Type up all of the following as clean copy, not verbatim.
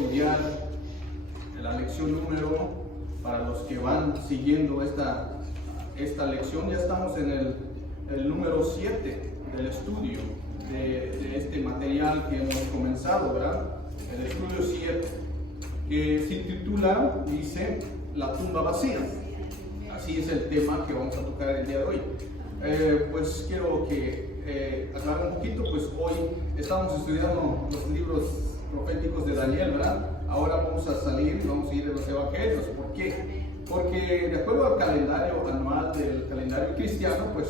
estudiar la lección número, para los que van siguiendo esta lección, ya estamos en el número 7 del estudio de este material que hemos comenzado, ¿verdad? El estudio 7, que se titula, dice, La tumba vacía. Así es el tema que vamos a tocar el día de hoy. Pues quiero que aclarar un poquito, pues hoy estamos estudiando los libros proféticos de Daniel, ¿verdad? Ahora vamos a ir de los evangelios. ¿Por qué? Porque de acuerdo al calendario anual del calendario cristiano, pues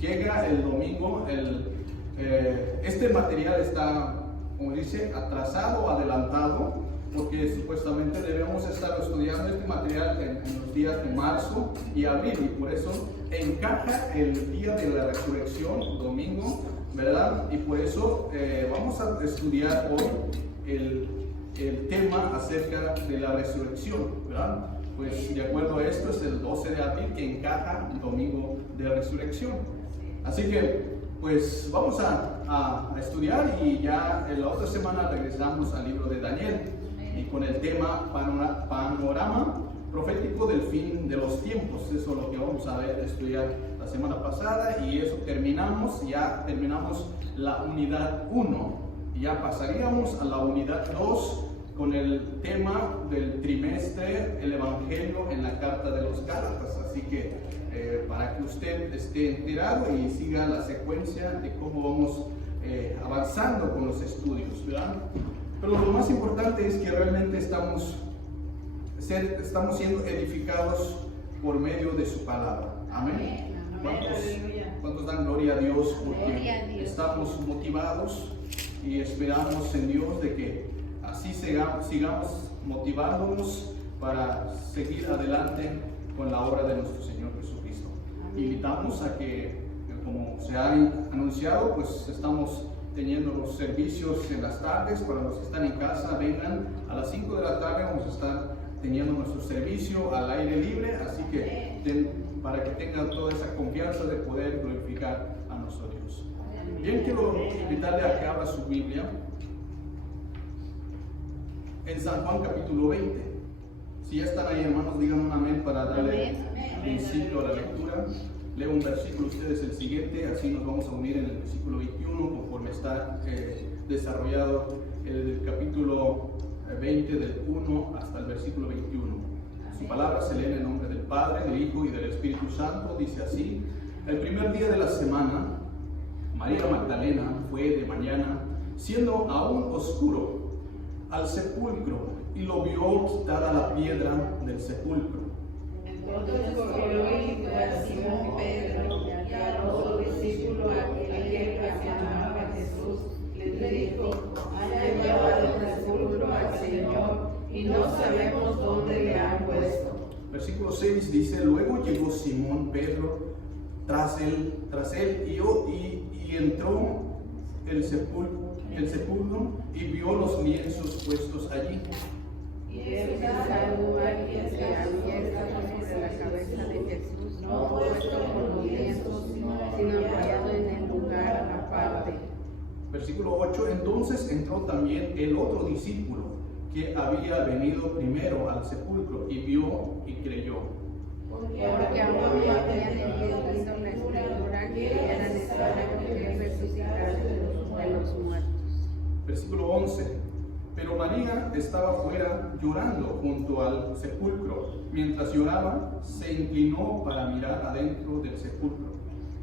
llega el domingo, este material está, como dice, atrasado, adelantado, porque supuestamente debemos estar estudiando este material en los días de marzo y abril, y por eso encaja el día de la resurrección, domingo, ¿verdad? Y por eso vamos a estudiar hoy el tema acerca de la resurrección, ¿verdad? Pues de acuerdo a esto es el 12 de abril que encaja el domingo de resurrección. Así que pues vamos a estudiar, y ya en la otra semana regresamos al libro de Daniel y con el tema panorama profético del fin de los tiempos. Eso es lo que vamos a estudiar la semana pasada, y eso terminamos la unidad 1, y ya pasaríamos a la unidad 2 con el tema del trimestre, el Evangelio en la carta de los Gálatas. Así que para que usted esté enterado y siga la secuencia de cómo vamos avanzando con los estudios, ¿verdad? Pero lo más importante es que realmente estamos siendo edificados por medio de su palabra. Amén. ¿Cuántos dan gloria a Dios? Porque estamos motivados y esperamos en Dios de que así sigamos motivándonos para seguir adelante con la obra de nuestro Señor Jesucristo. Invitamos a que, como se ha anunciado, pues estamos teniendo los servicios en las tardes. Para los que están en casa, vengan a las 5 de la tarde, vamos a estar teniendo nuestro servicio al aire libre, así que para que tengan toda esa confianza de poder glorificar a nuestro Dios. Bien, quiero invitarle a que abra su Biblia en San Juan capítulo 20. Si ya están ahí, hermanos, digan un amén para darle principio a la lectura. Leo un versículo, ustedes el siguiente, así nos vamos a unir en el versículo 21 conforme está desarrollado el capítulo 20 del 1 hasta el versículo 21. Su palabra se lee en el nombre del Padre, del Hijo y del Espíritu Santo. Dice así: el primer día de la semana, María Magdalena fue de mañana, siendo aún oscuro, al sepulcro, y lo vio quitada la piedra del sepulcro. Entonces corrió y fue a Simón Pedro y al otro discípulo, aquel que se llamaba Jesús, le dijo: han llevado del sepulcro al Señor y no sabemos dónde le han puesto. Versículo 6 dice: luego llegó Simón Pedro tras él y entró el sepulcro y vio los lienzos puestos allí. Y él saludó a quien se había sobre la cabeza de Jesús, no puesto con los lienzos, sino apoyado en el lugar aparte. Versículo 8: entonces entró también el otro discípulo que había venido primero al sepulcro, y vio y creyó. Porque aún habían entendido la escritura que era necesario que resucitara de los muertos. Versículo 11: pero María estaba fuera llorando junto al sepulcro. Mientras lloraba, se inclinó para mirar adentro del sepulcro.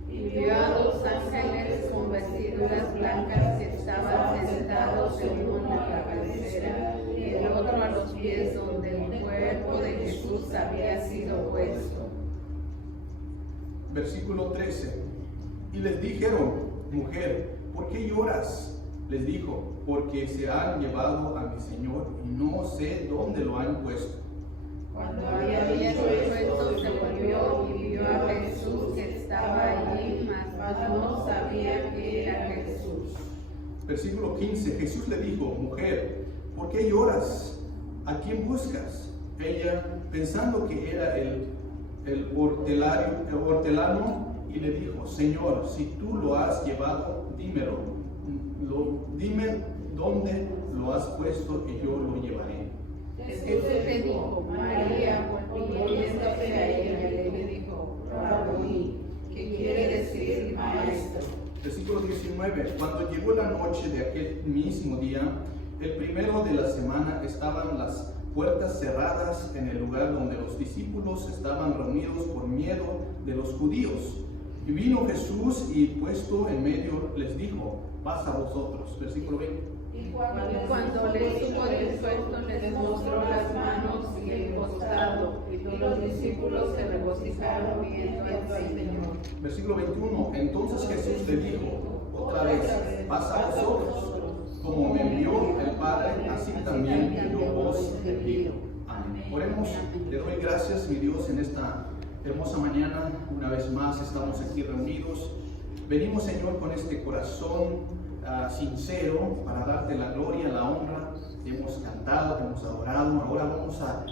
Y vio a dos ángeles con vestiduras blancas que estaban sentados, uno en la cabecera y el otro a los pies, donde el cuerpo de Jesús había sido puesto. Versículo 13: y les dijeron: mujer, ¿por qué lloras? Les dijo: porque se han llevado a mi Señor y no sé dónde lo han puesto. Cuando había dicho esto, se volvió y vio a Jesús que estaba allí, mas no sabía que era Jesús. Versículo 15: Jesús le dijo: mujer, ¿por qué lloras? ¿A quién buscas? Ella, pensando que era el hortelano, y le dijo: Señor, si tú lo has llevado, dímelo. Dime dónde lo has puesto y yo lo llevaré. Jesús le dijo: María. Y volviéndose a ella le dijo: Rabí, que quiere decir maestro. Versículo 19. Cuando llegó la noche de aquel mismo día, el primero de la semana, estaban las puertas cerradas en el lugar donde los discípulos estaban reunidos por miedo de los judíos. Y vino Jesús y puesto en medio les dijo: paz a vosotros. Versículo 20. Y cuando les hubo dispuesto, les mostró las manos y el costado, y los discípulos se regocijaron viendo al Señor. Versículo 21. Entonces Jesús le dijo otra vez: paz a vosotros. Como me envió el Padre, así también yo os envío. Amén. Oremos. Te doy gracias, mi Dios, en esta hermosa mañana. Una vez más estamos aquí reunidos. Venimos, Señor, con este corazón sincero para darte la gloria, la honra. Hemos cantado, hemos adorado. Ahora vamos a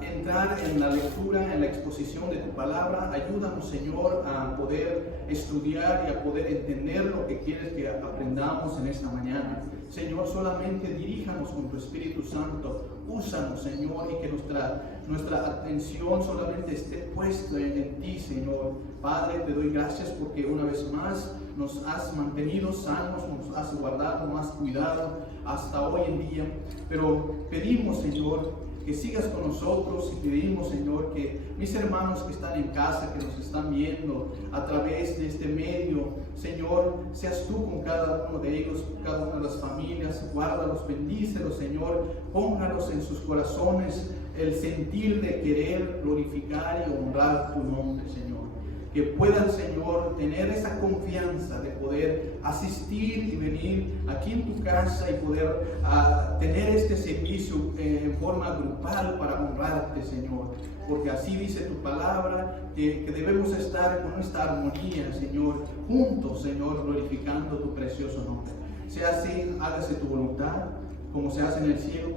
entrar en la lectura, en la exposición de tu palabra. Ayúdanos, Señor, a poder estudiar y a poder entender lo que quieres que aprendamos en esta mañana. Señor, solamente diríjanos con tu Espíritu Santo. Úsanos, Señor, y que nuestra atención solamente esté puesta en ti, Señor. Padre, te doy gracias porque una vez más nos has mantenido sanos, nos has guardado, nos has cuidado hasta hoy en día. Pero pedimos, Señor, que sigas con nosotros, y pedimos, Señor, que mis hermanos que están en casa, que nos están viendo a través de este medio, Señor, seas tú con cada uno de ellos, con cada una de las familias. Guárdalos, bendícelos, Señor, póngalos en sus corazones el sentir de querer glorificar y honrar tu nombre, Señor. Que puedan, Señor, tener esa confianza de poder asistir y venir aquí en tu casa y poder tener este servicio en forma grupal para honrarte, Señor. Porque así dice tu palabra, que debemos estar con esta armonía, Señor, juntos, Señor, glorificando tu precioso nombre. Sea así, hágase tu voluntad, como se hace en el cielo,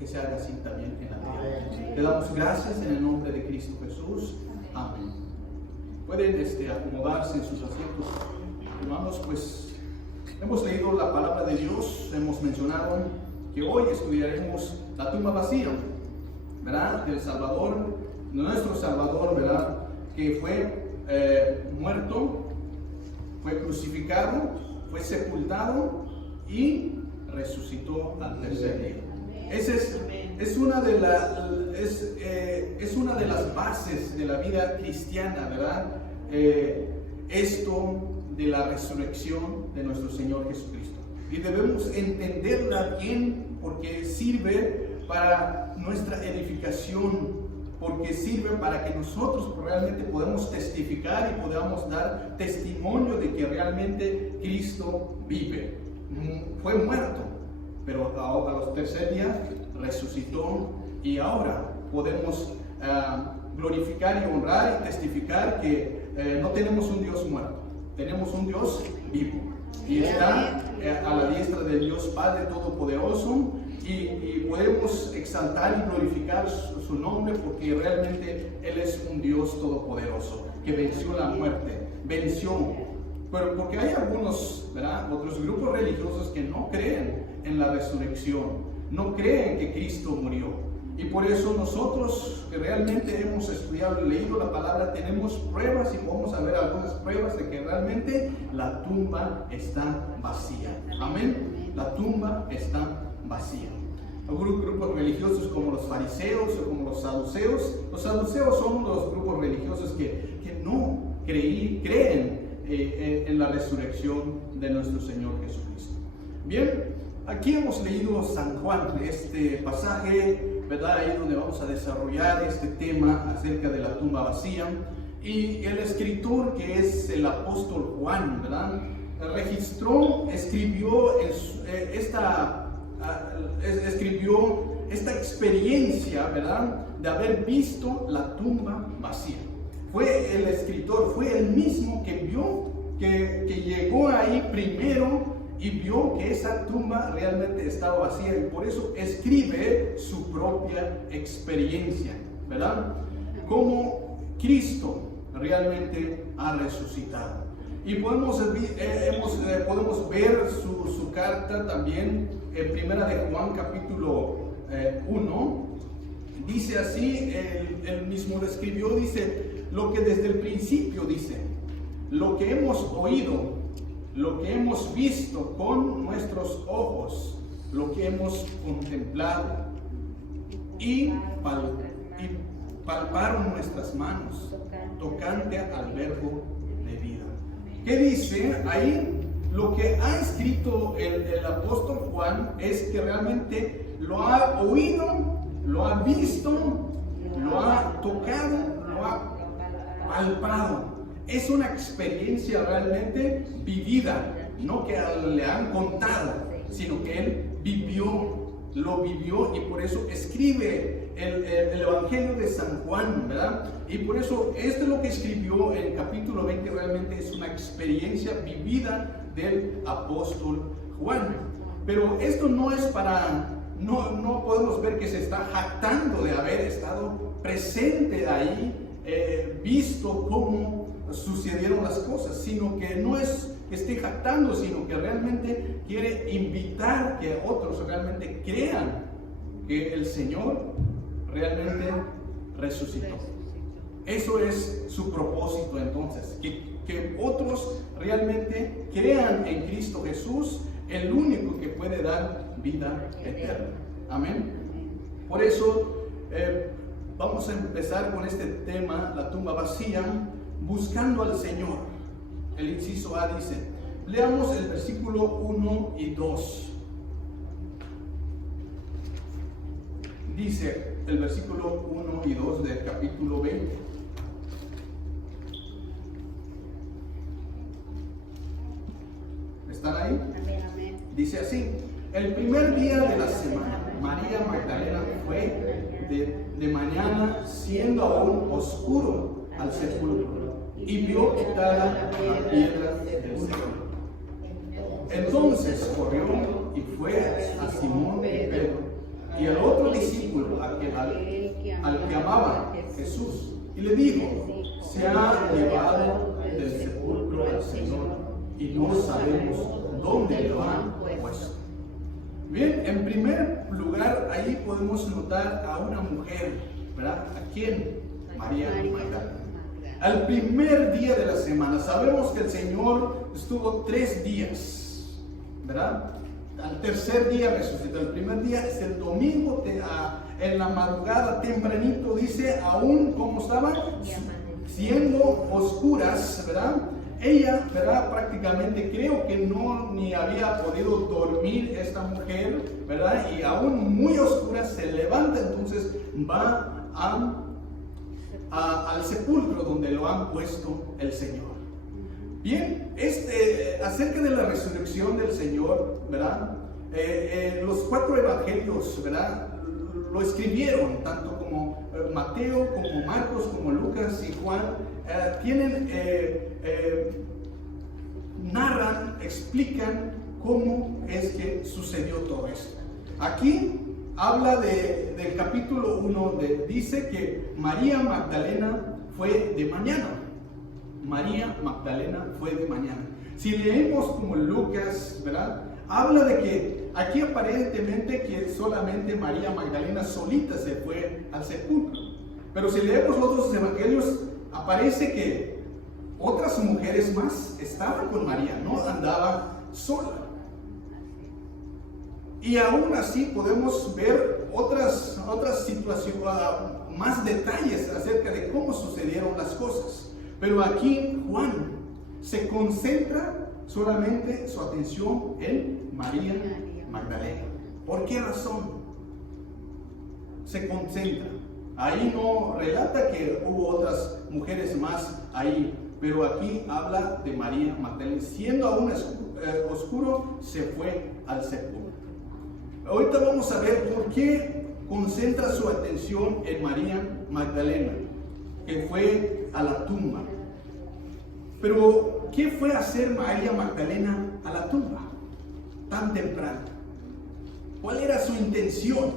que se haga así también en la tierra. Te damos gracias en el nombre de Cristo Jesús. Amén. Pueden acomodarse en sus asientos. Hermanos, pues hemos leído la palabra de Dios. Hemos mencionado que hoy estudiaremos la tumba vacía, ¿verdad? Del Salvador, nuestro Salvador, ¿verdad? Que fue muerto, fue crucificado, fue sepultado y resucitó al tercer día. Esa es una de las bases de la vida cristiana, ¿verdad? Esto de la resurrección de nuestro Señor Jesucristo. Y debemos entenderla bien porque sirve para nuestra edificación, porque sirve para que nosotros realmente podamos testificar y podamos dar testimonio de que realmente Cristo vive. Fue muerto, pero a los tercer días resucitó, y ahora podemos glorificar y honrar y testificar que no tenemos un Dios muerto, tenemos un Dios vivo, y está a la diestra del Dios Padre Todopoderoso, y podemos exaltar y glorificar su nombre porque realmente Él es un Dios todopoderoso que venció la muerte, pero porque hay algunos, ¿verdad?, otros grupos religiosos que no creen en la resurrección, no creen que Cristo murió. Y por eso nosotros que realmente hemos estudiado y leído la palabra, tenemos pruebas, y vamos a ver algunas pruebas de que realmente la tumba está vacía. Amén. La tumba está vacía. Algunos grupos religiosos como los fariseos o como los saduceos. Los saduceos son los grupos religiosos que no creen en la resurrección de nuestro Señor Jesucristo. Bien, aquí hemos leído San Juan, este pasaje, ¿verdad? Ahí donde vamos a desarrollar este tema acerca de la tumba vacía. Y el escritor, que es el apóstol Juan, ¿verdad?, escribió esta experiencia, ¿verdad?, de haber visto la tumba vacía. Fue el escritor, fue el mismo que vio, que llegó ahí primero y vio que esa tumba realmente estaba vacía, y por eso escribe su propia experiencia, ¿verdad? Como Cristo, realmente ha resucitado. Y podemos ver su carta también en Primera de Juan capítulo 1. Dice así, él mismo lo escribió, dice, lo que desde el principio dice, lo que hemos oído, lo que hemos visto con nuestros ojos, lo que hemos contemplado y palparon nuestras manos, tocante al verbo de vida. ¿Qué dice ahí? Lo que ha escrito el apóstol Juan es que realmente lo ha oído, lo ha visto, lo ha tocado, lo ha palpado. Es una experiencia realmente vivida, no que le han contado, sino que él lo vivió y por eso escribe el Evangelio de San Juan, ¿verdad? Y por eso esto es lo que escribió en el capítulo 20, realmente es una experiencia vivida del apóstol Juan. Pero esto no es no podemos ver que se está jactando de haber estado presente ahí, visto cómo sucedieron las cosas, sino que no es que esté jactando, sino que realmente quiere invitar que otros realmente crean que el Señor realmente resucitó. Eso es su propósito entonces, que otros realmente crean en Cristo Jesús, el único que puede dar vida eterna. Amén. Por eso vamos a empezar con este tema, la tumba vacía, buscando al Señor. El inciso A dice, leamos el versículo 1 y 2. Dice el versículo 1 y 2 del capítulo 20. ¿Están ahí? Amén. Dice así, el primer día de la semana, María Magdalena fue de mañana, siendo aún oscuro, al sepulcro, y vio quitada la piedra del sepulcro. Entonces corrió y fue a Simón y Pedro y al otro discípulo, al que amaba Jesús, y le dijo, se ha llevado del sepulcro al Señor y no sabemos dónde lo han puesto. Bien, en primer lugar, ahí podemos notar a una mujer, ¿verdad? ¿A quién? María Magdalena. Al primer día de la semana, sabemos que el Señor estuvo 3 días, ¿verdad? Al tercer día resucitó. El primer día es el domingo, en la madrugada tempranito, dice, aún como estaba siendo oscuras, ¿verdad? Ella, ¿verdad? Prácticamente creo que ni había podido dormir esta mujer, ¿verdad? Y aún muy oscura se levanta, entonces va al sepulcro donde lo han puesto el Señor. Bien, acerca de la resurrección del Señor, ¿verdad? Los 4 evangelios, ¿verdad? Lo escribieron, tanto como Mateo, como Marcos, como Lucas y Juan, narran, explican cómo es que sucedió todo esto. Aquí habla del capítulo 1, dice que María Magdalena fue de mañana. María Magdalena fue de mañana. Si leemos como Lucas, ¿verdad? Habla de que aquí aparentemente que solamente María Magdalena solita se fue al sepulcro. Pero si leemos los otros evangelios, aparece que otras mujeres más estaban con María, no andaba sola. Y aún así podemos ver otras situaciones, más detalles acerca de cómo sucedieron las cosas. Pero aquí Juan se concentra solamente su atención en María Magdalena. ¿Por qué razón se concentra? Ahí no relata que hubo otras mujeres más ahí, pero aquí habla de María Magdalena. Siendo aún oscuro, se fue al sepulcro. Ahorita vamos a ver por qué concentra su atención en María Magdalena, que fue a la tumba. Pero, ¿qué fue a hacer María Magdalena a la tumba tan temprano? ¿Cuál era su intención?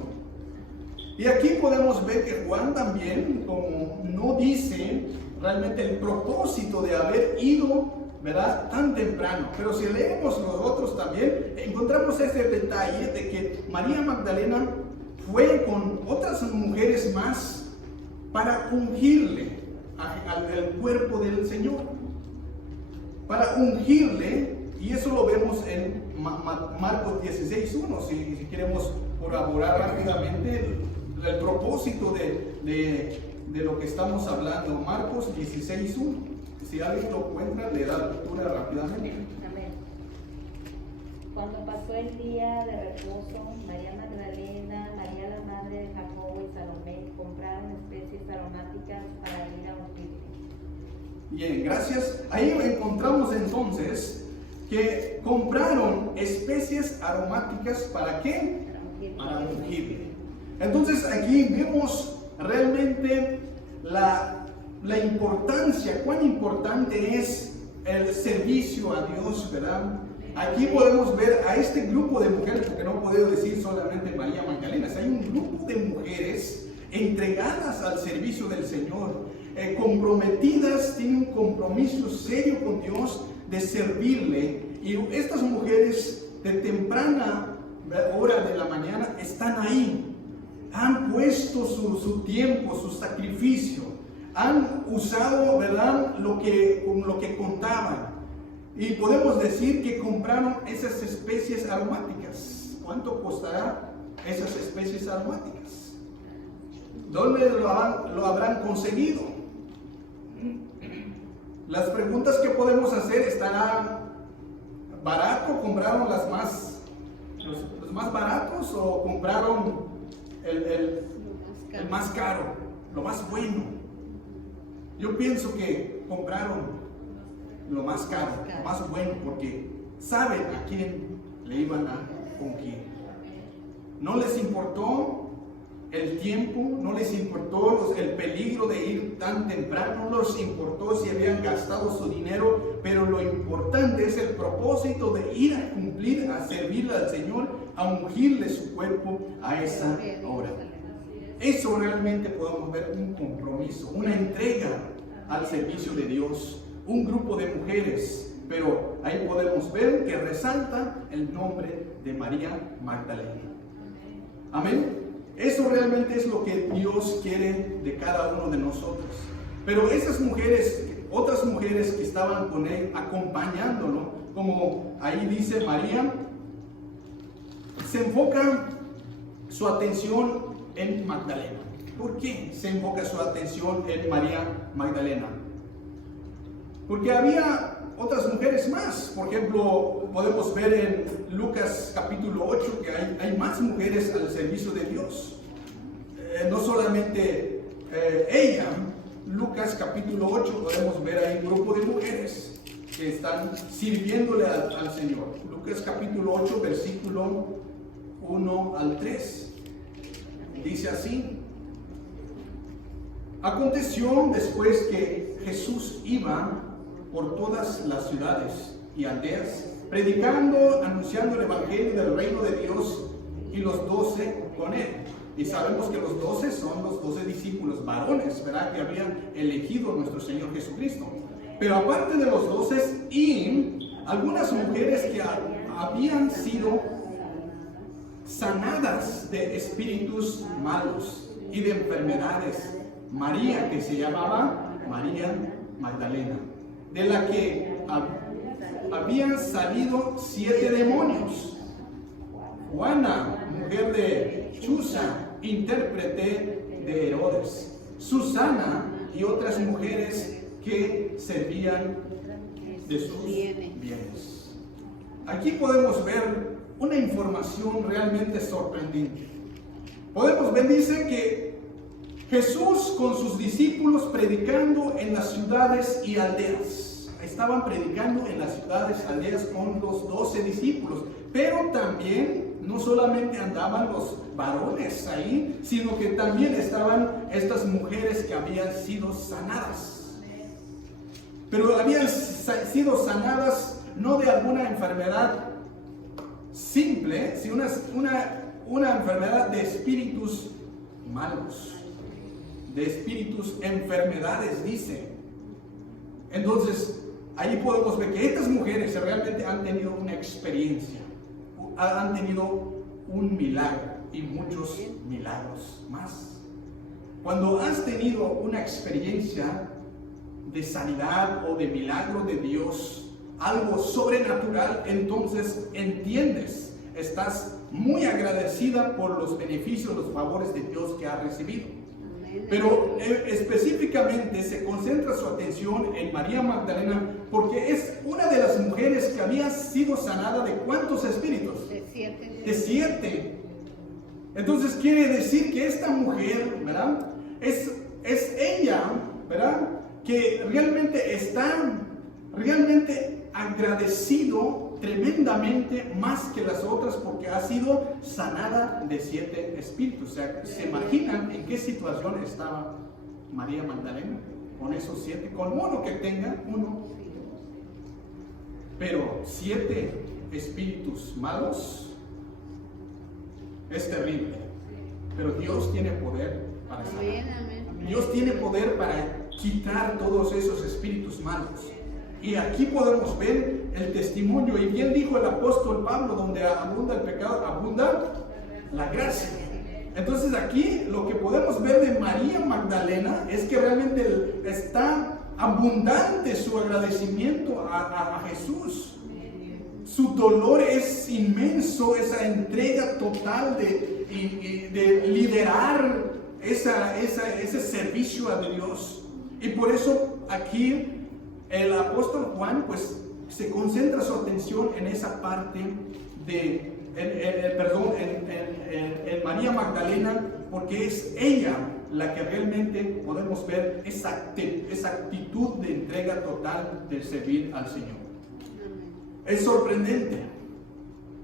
Y aquí podemos ver que Juan también, como no dice realmente el propósito de haber ido, ¿verdad?, tan temprano. Pero si leemos los otros también, encontramos este detalle de que María Magdalena fue con otras mujeres más para ungirle al cuerpo del Señor. Para ungirle, y eso lo vemos en Marcos 16:1, si queremos colaborar rápidamente el propósito de lo que estamos hablando. Marcos 16:1. Si alguien lo encuentra, le da lectura rápidamente. Amén. Cuando pasó el día de reposo, María Magdalena, María la madre de Jacobo y Salomé compraron especies aromáticas para ir a ungirle. Bien, gracias. Ahí encontramos entonces que compraron especies aromáticas, ¿para qué? Para ungirle. Entonces aquí vemos realmente la importancia, cuán importante es el servicio a Dios, ¿verdad? Aquí podemos ver a este grupo de mujeres, porque no puedo decir solamente María Magdalena, hay un grupo de mujeres entregadas al servicio del Señor, comprometidas, tienen un compromiso serio con Dios de servirle, y estas mujeres de temprana hora de la mañana están ahí, han puesto su tiempo, su sacrificio, han usado, ¿verdad?, con lo que contaban, y podemos decir que compraron esas especies aromáticas. ¿Cuánto costará esas especies aromáticas? ¿Dónde lo habrán conseguido? Las preguntas que podemos hacer: ¿estará barato? ¿Compraron los más baratos o compraron el más caro, lo más bueno? Yo pienso que compraron lo más caro, lo más bueno, porque saben a quién le iban a ungir. No les importó el tiempo, no les importó el peligro de ir tan temprano, no les importó si habían gastado su dinero, pero lo importante es el propósito de ir a cumplir, a servirle al Señor, a ungirle su cuerpo a esa hora. Eso realmente podemos ver un compromiso, una entrega al servicio de Dios, un grupo de mujeres, pero ahí podemos ver que resalta el nombre de María Magdalena. Amén. Eso realmente es lo que Dios quiere de cada uno de nosotros. Pero esas mujeres, otras mujeres que estaban con él, acompañándolo, como ahí dice María, se enfoca su atención en Magdalena. ¿Por qué se enfoca su atención en María Magdalena? Porque había otras mujeres más. Por ejemplo, podemos ver en Lucas capítulo 8 que hay más mujeres al servicio de Dios. No solamente ella. Lucas capítulo 8 podemos ver ahí un grupo de mujeres que están sirviéndole al Señor. Lucas capítulo 8 versículo 1 al 3. Dice así: aconteció después que Jesús iba por todas las ciudades y aldeas, predicando, anunciando el evangelio del reino de Dios, y los 12 con él. Y sabemos que los 12 son los 12 discípulos varones, ¿verdad?, que habían elegido nuestro Señor Jesucristo. Pero aparte de los 12, y algunas mujeres que habían sido sanadas de espíritus malos y de enfermedades. María, que se llamaba María Magdalena, de la que habían salido 7 demonios. Juana, mujer de Chuza, intérprete de Herodes. Susana y otras mujeres que servían de sus bienes. Aquí podemos ver una información realmente sorprendente. Podemos ver, dice que Jesús con sus discípulos predicando en las ciudades y aldeas. Estaban predicando en las ciudades y aldeas con los 12 discípulos. Pero también no solamente andaban los varones ahí, sino que también estaban estas mujeres que habían sido sanadas. Pero habían sido sanadas no de alguna enfermedad simple, sino una enfermedad de espíritus malos, de espíritus, enfermedades, dice. Entonces, ahí podemos ver que estas mujeres realmente han tenido una experiencia, han tenido un milagro y muchos milagros más. Cuando has tenido una experiencia de sanidad o de milagro de Dios, algo sobrenatural, entonces entiendes, estás muy agradecida por los beneficios, los favores de Dios que has recibido. Pero específicamente se concentra su atención en María Magdalena porque es una de las mujeres que había sido sanada de ¿cuántos espíritus? De 7. De 7. Entonces quiere decir que esta mujer, ¿verdad? Es ella, ¿verdad? Que realmente está agradecido tremendamente más que las otras porque ha sido sanada de 7 espíritus. O sea, ¿se imaginan en qué situación estaba María Magdalena con esos 7? Con uno que tenga, uno. Pero 7 espíritus malos es terrible. Pero Dios tiene poder para sanar. Dios tiene poder para quitar todos esos espíritus malos. Y aquí podemos ver el testimonio. Y bien dijo el apóstol Pablo, donde abunda el pecado, abunda la gracia. Entonces aquí lo que podemos ver de María Magdalena es que realmente está abundante su agradecimiento a Jesús. Su dolor es inmenso, esa entrega total de liderar ese servicio a Dios. Y por eso aquí el apóstol Juan pues se concentra su atención en esa parte en María Magdalena, porque es ella la que realmente podemos ver esa actitud de entrega total de servir al Señor. Es sorprendente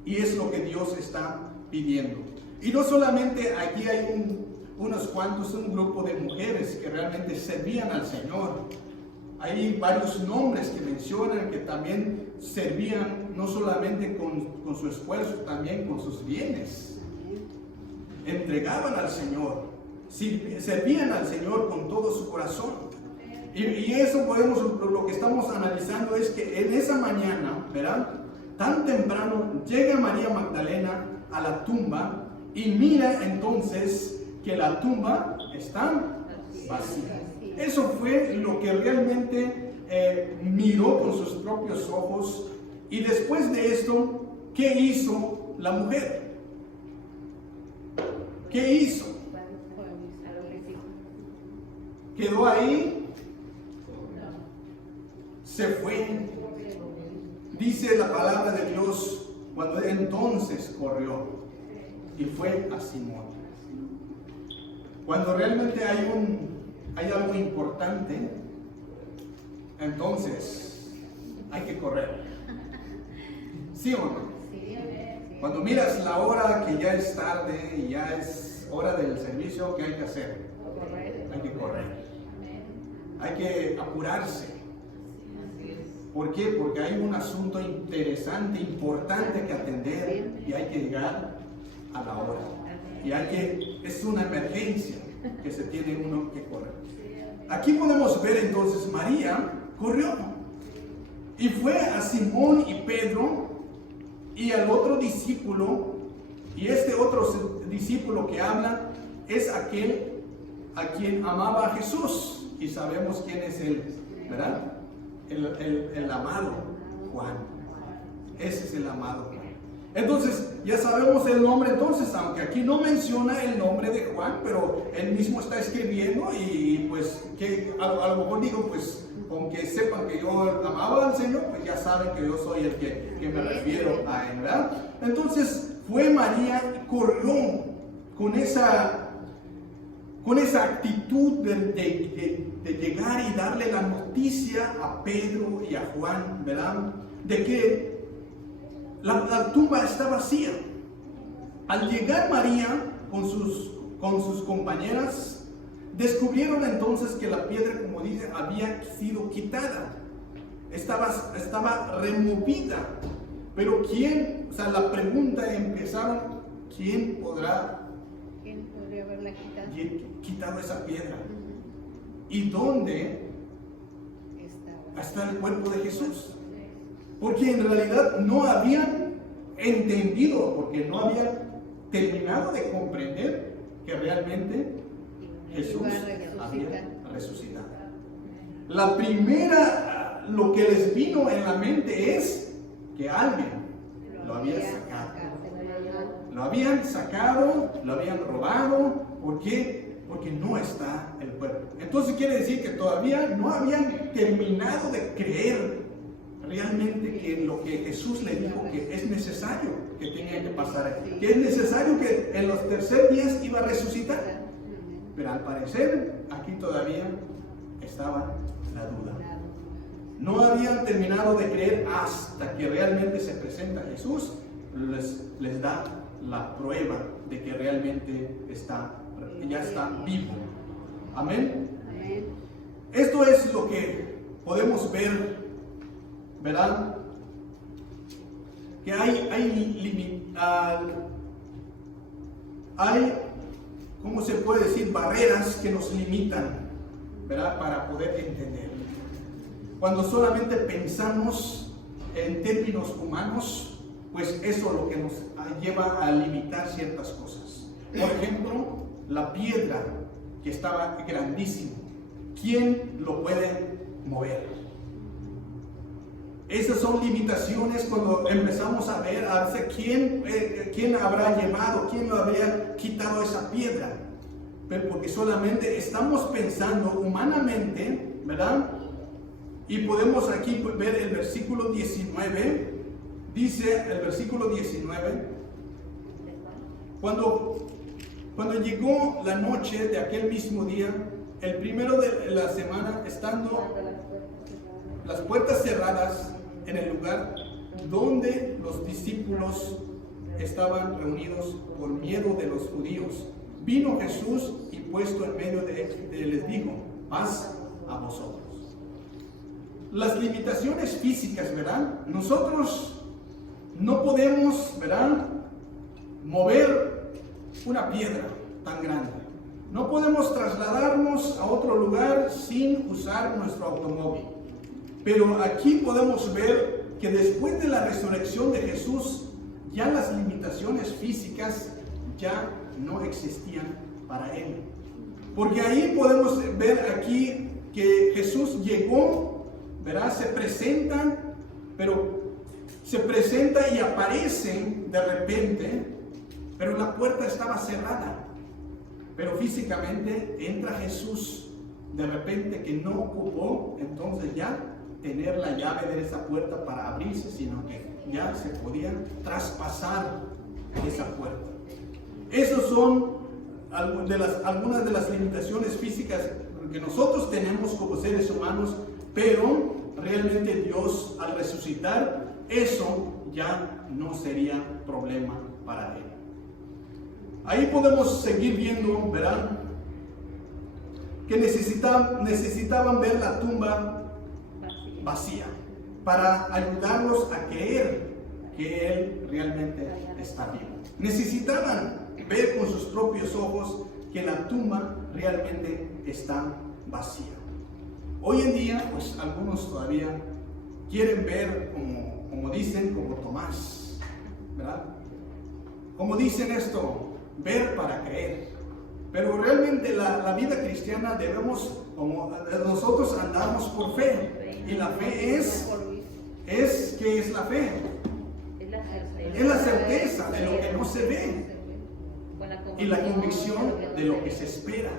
y es lo que Dios está pidiendo. Y no solamente aquí hay unos cuantos, un grupo de mujeres que realmente servían al Señor. Hay varios nombres que mencionan que también servían no solamente con su esfuerzo, también con sus bienes. Entregaban al Señor, servían al Señor con todo su corazón. Y eso lo que estamos analizando es que en esa mañana, ¿verdad? Tan temprano llega María Magdalena a la tumba y mira entonces que la tumba está vacía. Eso fue lo que realmente miró con sus propios ojos. Y después de esto, ¿qué hizo la mujer? ¿Qué hizo? ¿Quedó ahí? Se fue. Dice la palabra de Dios, cuando entonces corrió y fue a Simón. Cuando realmente hay algo importante, entonces hay que correr. ¿Sí o no? Cuando miras la hora que ya es tarde y ya es hora del servicio, ¿qué hay que hacer? Hay que correr. Hay que apurarse. ¿Por qué? Porque hay un asunto interesante, importante que atender y hay que llegar a la hora. Y es una emergencia que se tiene uno que correr. Aquí podemos ver entonces María corrió y fue a Simón y Pedro y al otro discípulo, y este otro discípulo que habla es aquel a quien amaba a Jesús, y sabemos quién es él, ¿verdad? El amado Juan. Ese es el amado Juan. Entonces, ya sabemos el nombre entonces, aunque aquí no menciona el nombre de Juan, pero él mismo está escribiendo y pues que a lo mejor digo, pues con que sepan que yo amaba al Señor, pues ya saben que yo soy el que me refiero a él, ¿verdad? Entonces, fue María y corrió con esa actitud de llegar y darle la noticia a Pedro y a Juan, ¿verdad? De que la tumba está vacía. Al llegar María con sus compañeras, descubrieron entonces que la piedra, como dice, había sido quitada. Estaba removida. Pero ¿quién? O sea, la pregunta empezaron, ¿quién podría haberla quitado? Quitado esa piedra? ¿Y dónde está el cuerpo de Jesús. Porque en realidad no habían entendido, porque no habían terminado de comprender que realmente Jesús había resucitado. La primera, lo que les vino en la mente es que alguien lo había sacado. Lo habían sacado, lo habían robado. ¿Por qué? Porque no está el cuerpo. Entonces quiere decir que todavía no habían terminado de creer realmente que lo que Jesús le dijo que es necesario que tenía que pasar, que es necesario que en los terceros días iba a resucitar. Pero al parecer aquí todavía estaba la duda. No habían terminado de creer hasta que realmente se presenta Jesús, les da la prueba de que realmente ya está vivo. Amén. Esto es lo que podemos ver, ¿verdad? Que hay, ¿cómo se puede decir? Barreras que nos limitan, ¿verdad? Para poder entender. Cuando solamente pensamos en términos humanos, pues eso es lo que nos lleva a limitar ciertas cosas. Por ejemplo, la piedra que estaba grandísima. ¿Quién lo puede mover? Esas son limitaciones cuando empezamos a ver quién habrá llevado, quién lo habría quitado esa piedra. Pero porque solamente estamos pensando humanamente, ¿verdad? Y podemos aquí ver el versículo 19. Dice el versículo 19, cuando llegó la noche de aquel mismo día, el primero de la semana, estando las puertas cerradas en el lugar donde los discípulos estaban reunidos por miedo de los judíos, vino Jesús y puesto en medio de ellos les dijo: paz a vosotros. Las limitaciones físicas, ¿verdad? Nosotros no podemos, ¿verdad?, mover una piedra tan grande. No podemos trasladarnos a otro lugar sin usar nuestro automóvil. Pero aquí podemos ver que después de la resurrección de Jesús, ya las limitaciones físicas ya no existían para Él. Porque ahí podemos ver aquí que Jesús llegó, ¿verdad? Se presenta y aparecen de repente, pero la puerta estaba cerrada. Pero físicamente entra Jesús de repente, que no ocupó entonces ya tener la llave de esa puerta para abrirse, sino que ya se podía traspasar esa puerta. Esas son algunas de las limitaciones físicas que nosotros tenemos como seres humanos, pero realmente Dios, al resucitar, eso ya no sería problema para Él. Ahí podemos seguir viendo, ¿verdad?, que necesitaban ver la tumba vacía para ayudarlos a creer que Él realmente está vivo. Necesitaban ver con sus propios ojos que la tumba realmente está vacía. Hoy en día, pues algunos todavía quieren ver, como dicen, como Tomás, ¿verdad? Como dicen esto, ver para creer. Pero realmente la vida cristiana debemos, como nosotros andamos por fe. Y la fe ¿qué es la fe? Es la certeza de lo que no se ve y la convicción de lo que se espera.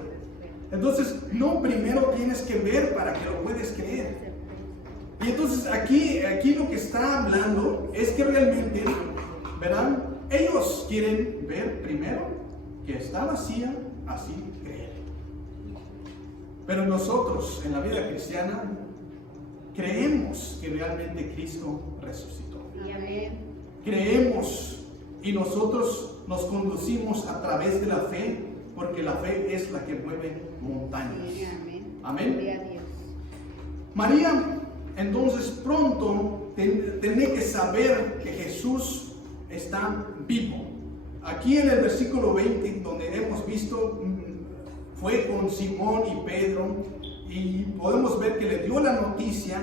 Entonces, no, primero tienes que ver para que lo puedes creer. Y entonces aquí lo que está hablando es que realmente, ¿verdad?, ellos quieren ver primero que está vacía, así creer. Pero nosotros en la vida cristiana creemos que realmente Cristo resucitó. Creemos y nosotros nos conducimos a través de la fe, porque la fe es la que mueve montañas. Amén. María, entonces, pronto tenía que saber que Jesús está vivo. Aquí en el versículo 20, donde hemos visto, fue con Simón y Pedro, y podemos ver que le dio la noticia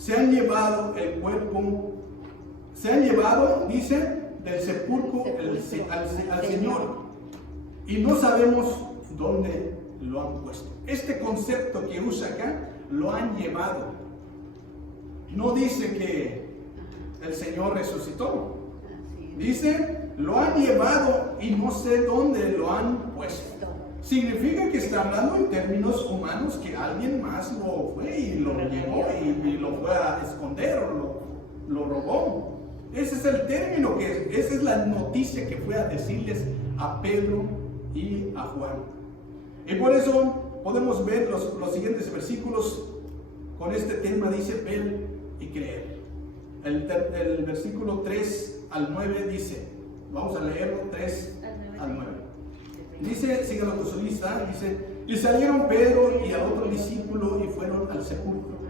se han llevado el cuerpo, se han llevado, dice, del sepulcro al Señor, y no sabemos dónde lo han puesto. Este concepto que usa acá, lo han llevado. No dice que el Señor resucitó. Dice, lo han llevado y no sé dónde lo han puesto. Significa que está hablando en términos humanos, que alguien más lo fue y lo llevó y lo fue a esconder o lo robó. Ese es el término, esa es la noticia que fue a decirles a Pedro y a Juan. Y por eso podemos ver los siguientes versículos con este tema. Dice, ver y creer. El versículo 3 al 9 dice, vamos a leerlo, 3 al 9. Dice, síganlo con su lista, dice, y salieron Pedro y al otro discípulo y fueron al sepulcro.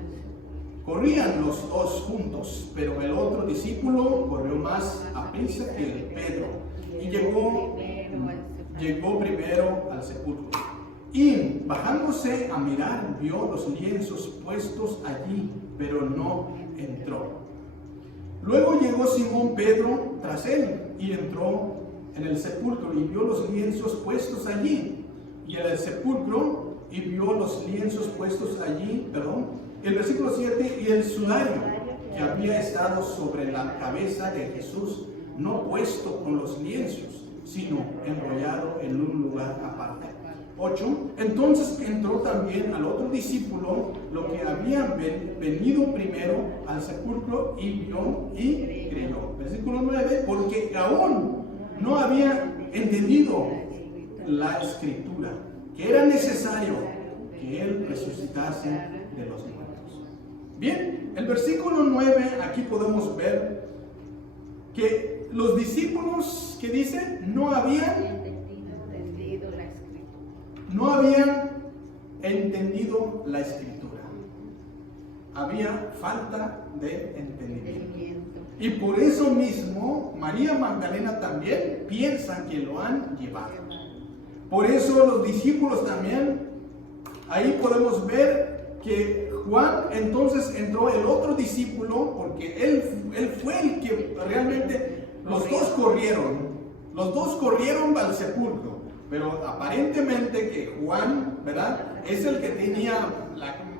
Corrían los dos juntos, pero el otro discípulo corrió más aprisa que Pedro y llegó primero al sepulcro. Y bajándose a mirar, vio los lienzos puestos allí, pero no entró. Luego llegó Simón Pedro tras él y entró en el sepulcro y vio los lienzos puestos allí. Y en el sepulcro y vio los lienzos puestos allí, el versículo 7, y el sudario que había estado sobre la cabeza de Jesús, no puesto con los lienzos, sino enrollado en un lugar aparte. 8. Entonces entró también al otro discípulo, lo que habían venido primero al sepulcro, y vio y creyó. Versículo 9, porque aún no había entendido la escritura, que era necesario que él resucitase de los muertos. Bien, el versículo 9, aquí podemos ver que los discípulos, que dicen, no habían entendido la escritura. Había falta de entendimiento. Y por eso mismo, María Magdalena también piensa que lo han llevado. Por eso los discípulos también, ahí podemos ver que Juan entonces entró el otro discípulo, porque él fue el que realmente, los dos corrieron al sepulcro. Pero aparentemente que Juan, ¿verdad?, es el que tenía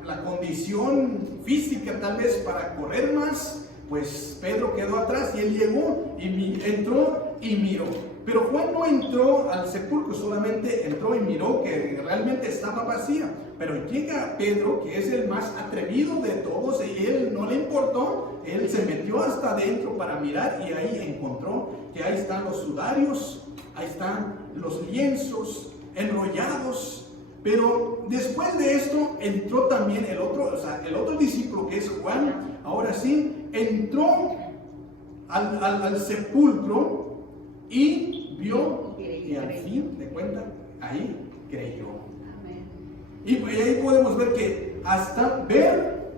la condición física tal vez para correr más. Pues Pedro quedó atrás y él llegó y entró y miró. Pero Juan no entró al sepulcro, solamente entró y miró que realmente estaba vacía. Pero llega Pedro, que es el más atrevido de todos, y él no le importó. Él se metió hasta adentro para mirar y ahí encontró que ahí están los sudarios, ahí están los lienzos enrollados. Pero después de esto entró también el otro discípulo, que es Juan. Ahora sí, entró al sepulcro y vio, y al fin de cuentas, ahí creyó. Y ahí podemos ver que hasta ver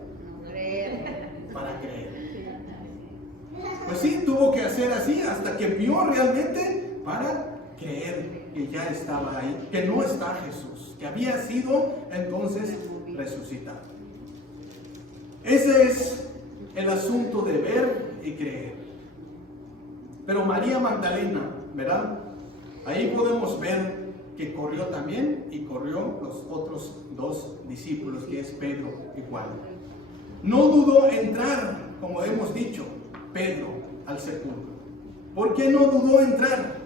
para creer. Pues sí, tuvo que hacer así hasta que vio realmente para creer que ya estaba ahí, que no está Jesús, que había sido entonces resucitado. Ese es el asunto de ver y creer. Pero María Magdalena, ¿verdad? Ahí podemos ver que corrió también, y corrió los otros dos discípulos, que es Pedro y Juan. No dudó entrar, como hemos dicho, Pedro al sepulcro. ¿Por qué no dudó entrar?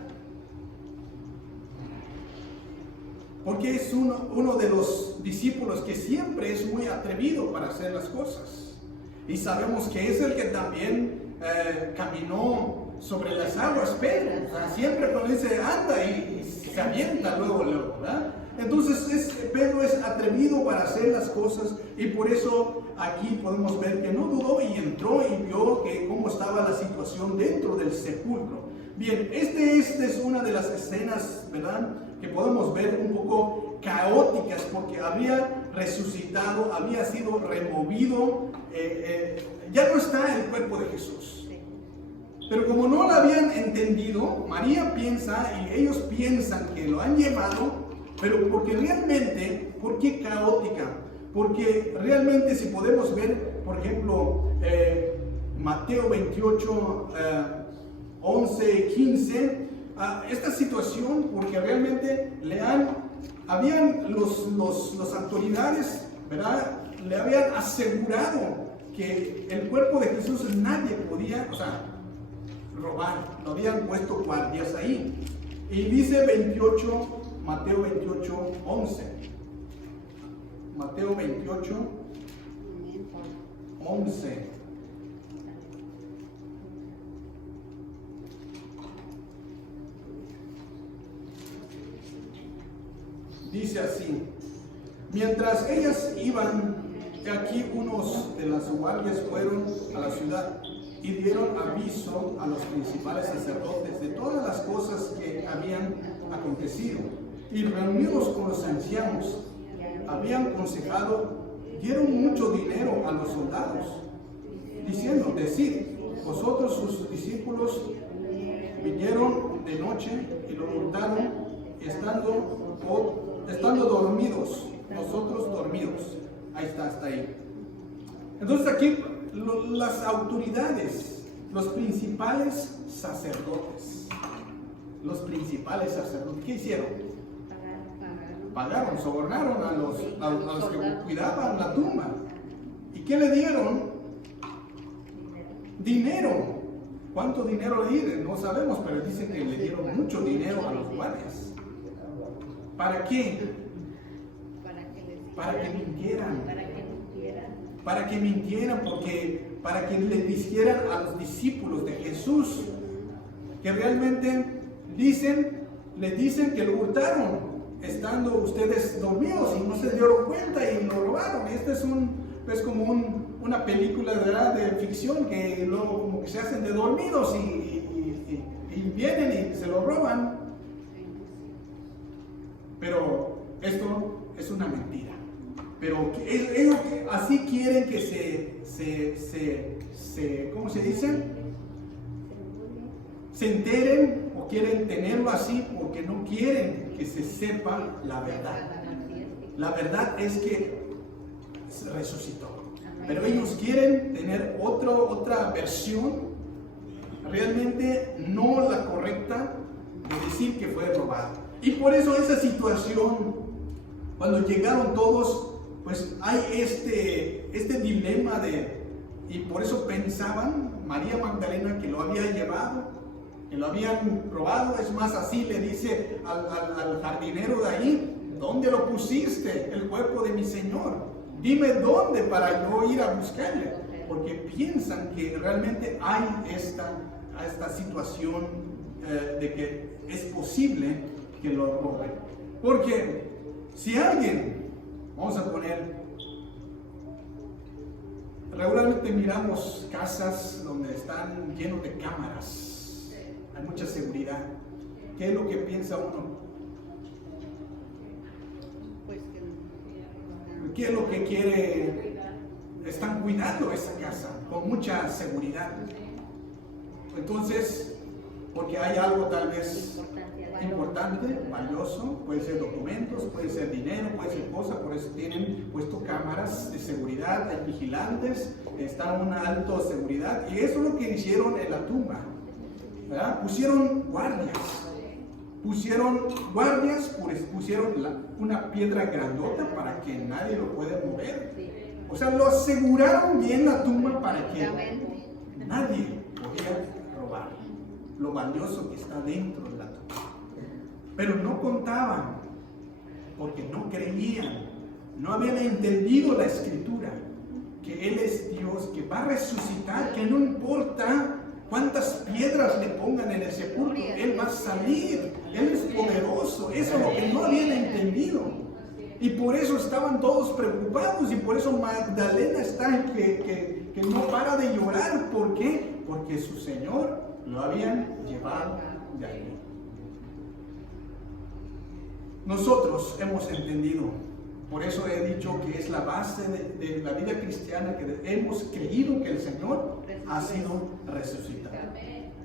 Porque es uno de los discípulos que siempre es muy atrevido para hacer las cosas. Y sabemos que es el que también caminó sobre las aguas, Pedro. O sea, siempre cuando dice anda y se avienta luego, ¿verdad? Entonces Pedro es atrevido para hacer las cosas, y por eso aquí podemos ver que no dudó y entró y vio que cómo estaba la situación dentro del sepulcro. Bien, esta es una de las escenas, ¿verdad?, que podemos ver un poco caóticas, porque había resucitado, había sido removido, ya no está el cuerpo de Jesús. Pero como no lo habían entendido, María piensa, y ellos piensan que lo han llevado, pero porque realmente, ¿por qué caótica? Porque realmente, si podemos ver, por ejemplo, Mateo 28, 11, 15, esta situación, porque realmente habían las autoridades, ¿verdad? Le habían asegurado que el cuerpo de Jesús nadie podía, robar, lo habían puesto guardias ahí. Y dice Mateo 28, 11. Mateo 28, 11. Dice así: mientras ellas iban, aquí unos de las guardias fueron a la ciudad y dieron aviso a los principales sacerdotes de todas las cosas que habían acontecido. Y reunidos con los ancianos, habían aconsejado, dieron mucho dinero a los soldados, diciendo: decid, vosotros sus discípulos vinieron de noche y lo hurtaron, estando dormidos, nosotros dormidos. Ahí está, hasta ahí. Entonces aquí las autoridades, los principales sacerdotes, ¿qué hicieron? Pagaron, sobornaron a los que cuidaban la tumba. ¿Y qué le dieron? Dinero. ¿Cuánto dinero le dieron? No sabemos, pero dicen que le dieron mucho dinero a los guardias. ¿Para qué? Para que mintieran. Para que mintieran, porque para que le dijeran a los discípulos de Jesús que realmente le dicen que lo hurtaron, estando ustedes dormidos y no se dieron cuenta y lo robaron. Este es como una película, ¿verdad?, de ficción, que luego como que se hacen de dormidos y vienen y se lo roban. Pero esto es una mentira. Pero ellos así quieren que ¿cómo se dice? Se enteren, o quieren tenerlo así porque no quieren que se sepa la verdad. La verdad es que se resucitó. Pero ellos quieren tener otra versión, realmente no la correcta, de decir que fue robado. Y por eso esa situación, cuando llegaron todos, pues hay este dilema y por eso pensaban María Magdalena que lo había llevado, que lo habían robado. Es más, así le dice al jardinero de ahí: ¿dónde lo pusiste, el cuerpo de mi Señor? Dime dónde para yo ir a buscarle. Porque piensan que realmente hay esta situación de que es posible que lo roben. Porque si alguien, vamos a poner, regularmente miramos casas donde están llenos de cámaras, hay mucha seguridad. ¿Qué es lo que piensa uno? ¿Qué es lo que quiere? Están cuidando esa casa con mucha seguridad. Entonces, porque hay algo tal vez importante, valioso, puede ser documentos, puede ser dinero, puede ser cosas, por eso tienen puesto cámaras de seguridad, hay vigilantes, está una alta seguridad, y eso es lo que hicieron en la tumba, ¿verdad? Pusieron guardias, pusieron una piedra grandota para que nadie lo pueda mover. O sea, lo aseguraron bien la tumba para que nadie podía robar lo valioso que está dentro de la tumba. Pero no contaban, porque no creían, no habían entendido la escritura, que Él es Dios, que va a resucitar, que no importa cuántas piedras le pongan en el sepulcro, Él va a salir, Él es poderoso. Eso es lo que no habían entendido. Y por eso estaban todos preocupados, y por eso Magdalena está que no para de llorar. ¿Por qué? Porque su Señor lo habían llevado de ahí. Nosotros hemos entendido, por eso he dicho que es la base de la vida cristiana, que hemos creído que el Señor ha sido resucitado.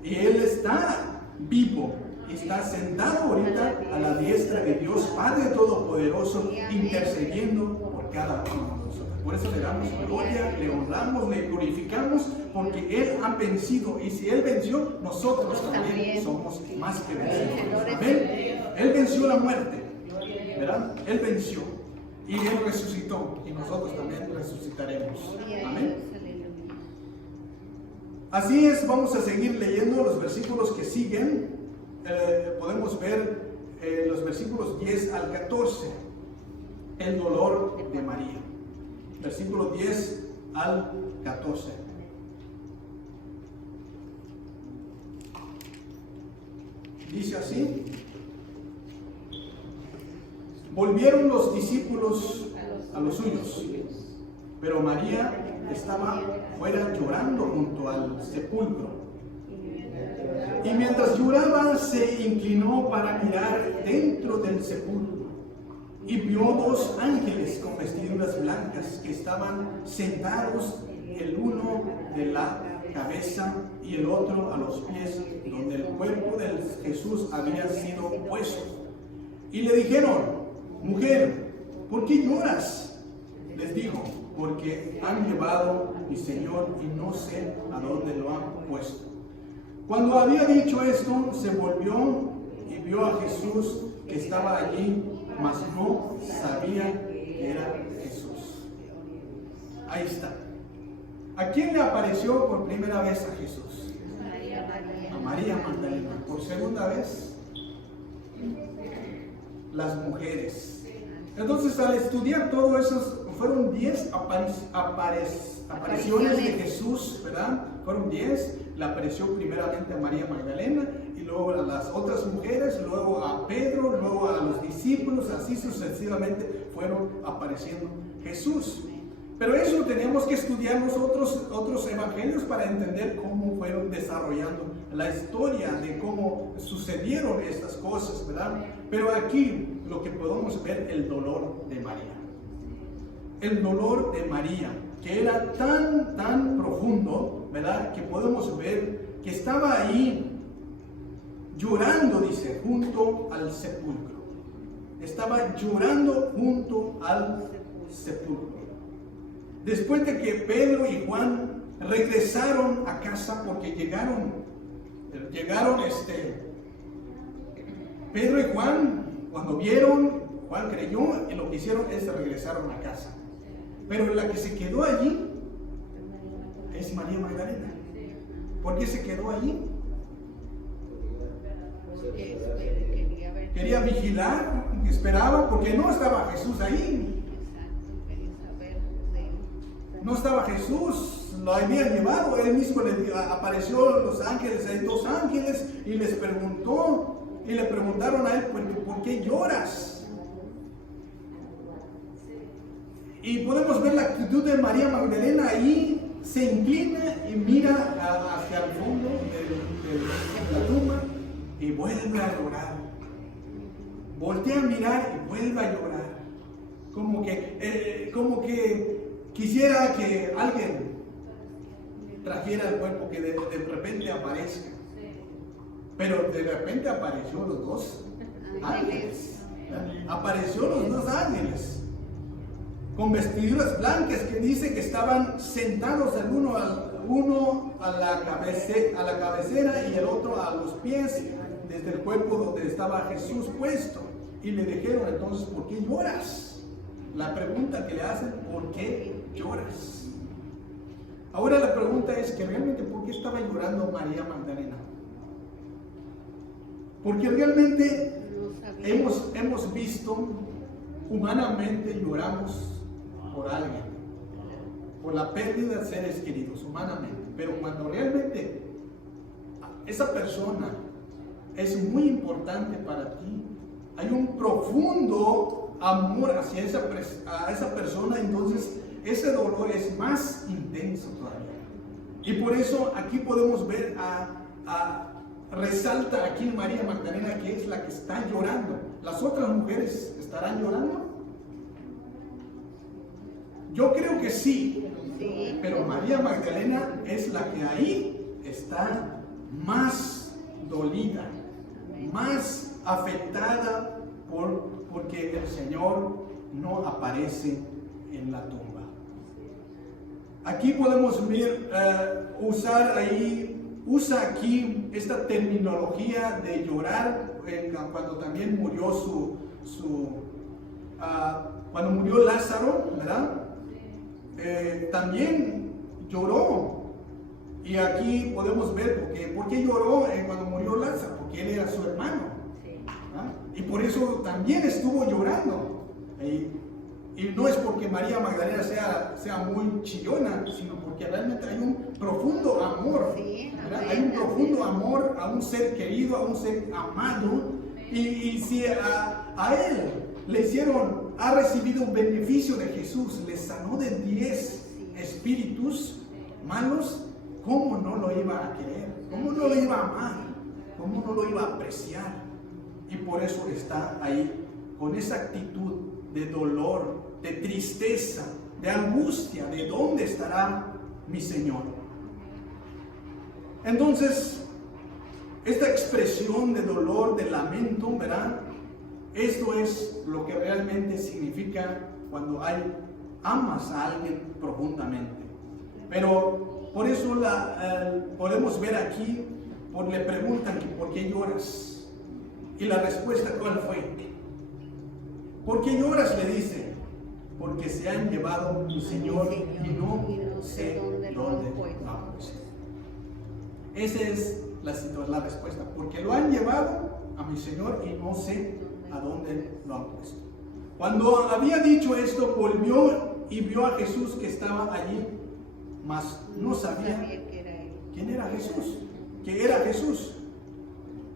Y Él está vivo, está sentado ahorita a la diestra de Dios Padre Todopoderoso, intercediendo por cada uno de nosotros. Por eso le damos gloria, le honramos, le glorificamos, porque Él ha vencido. Y si Él venció, nosotros también somos más que vencedores. Amén. Él venció la muerte, ¿verdad? Él venció. Y Él resucitó. Y nosotros también resucitaremos. Amén. Así es, vamos a seguir leyendo los versículos que siguen. Podemos ver los versículos 10 al 14. El dolor de María. Versículo 10 al 14. Dice así: volvieron los discípulos a los suyos, pero María estaba fuera llorando junto al sepulcro. Y mientras lloraba, se inclinó para mirar dentro del sepulcro y vio dos ángeles con vestiduras blancas que estaban sentados, el uno de la cabeza y el otro a los pies, donde el cuerpo de Jesús había sido puesto. Y le dijeron: mujer, ¿por qué lloras? Les dijo: porque han llevado a mi Señor y no sé a dónde lo han puesto. Cuando había dicho esto, se volvió y vio a Jesús que estaba allí, mas no sabía que era Jesús. Ahí está. ¿A quién le apareció por primera vez a Jesús? A María Magdalena. Por segunda vez, las mujeres. Entonces, al estudiar todo eso, fueron 10 apariciones de Jesús, ¿verdad? Fueron 10. Le apareció primeramente a María Magdalena, y luego a las otras mujeres, luego a Pedro, luego a los discípulos, así sucesivamente fueron apareciendo Jesús. Pero eso teníamos que estudiar nosotros otros evangelios para entender cómo fueron desarrollando la historia de cómo sucedieron estas cosas, ¿verdad? Pero aquí lo que podemos ver, el dolor de María. El dolor de María, que era tan profundo, ¿verdad? Que podemos ver que estaba ahí llorando, dice, junto al sepulcro. Estaba llorando junto al sepulcro. Después de que Pedro y Juan regresaron a casa, porque llegaron Pedro y Juan, cuando vieron, Juan creyó, y lo que hicieron es regresaron a casa. Pero la que se quedó allí es María Magdalena. ¿Por qué se quedó allí? Quería vigilar, esperaba, porque no estaba Jesús ahí. No estaba Jesús, lo habían llevado. Él mismo le apareció los ángeles, hay 2 ángeles, y les preguntó, y le preguntaron a él: ¿por qué lloras? Y podemos ver la actitud de María Magdalena ahí. Se inclina y mira hacia el fondo de la tumba y vuelve a llorar. Voltea a mirar y vuelve a llorar. Como que quisiera que alguien trajera el cuerpo, que de repente aparezca. Pero de repente apareció los 2 ángeles. Apareció los 2 ángeles. Con vestiduras blancas, que dice que estaban sentados el uno a la cabecera y el otro a los pies, desde el cuerpo donde estaba Jesús puesto. Y le dijeron entonces: ¿por qué lloras? La pregunta que le hacen: ¿por qué lloras? Ahora la pregunta es que realmente, ¿por qué estaba llorando María Magdalena? Porque realmente hemos visto, humanamente lloramos por alguien, por la pérdida de seres queridos, humanamente. Pero cuando realmente esa persona es muy importante para ti, hay un profundo amor hacia esa persona, entonces ese dolor es más intenso todavía. Y por eso aquí podemos ver resalta aquí María Magdalena, que es la que está llorando. ¿Las otras mujeres estarán llorando? Yo creo que sí, pero María Magdalena es la que ahí está más dolida, más afectada porque el Señor no aparece en la tumba. aquí podemos ver, usa aquí esta terminología de llorar cuando también murió cuando murió Lázaro, ¿verdad? También lloró. Y aquí podemos ver por qué lloró cuando murió Lázaro, porque él era su hermano. ¿Ah? Y por eso también estuvo llorando. Y no es porque María Magdalena sea muy chillona, sino porque realmente hay un profundo amor. ¿Verdad? Hay un profundo amor a un ser querido, a un ser amado. Y si a él ha recibido un beneficio de Jesús, le sanó de 10 espíritus malos, ¿cómo no lo iba a querer? ¿Cómo no lo iba a amar? ¿Cómo no lo iba a apreciar? Y por eso está ahí, con esa actitud de dolor, de tristeza, de angustia, de dónde estará mi Señor. Entonces, esta expresión de dolor, de lamento, ¿verdad? Esto es lo que realmente significa cuando amas a alguien profundamente. Pero por eso podemos ver aquí, le preguntan ¿por qué lloras? Y la respuesta, ¿cuál fue? ¿Por qué lloras? Le dice, porque se han llevado a mi Señor y no sé dónde lo han puesto. Esa es la respuesta, porque lo han llevado a mi Señor y no sé a dónde lo han puesto. Cuando había dicho esto, volvió y vio a Jesús que estaba allí, mas no sabía quién era Jesús, que era Jesús.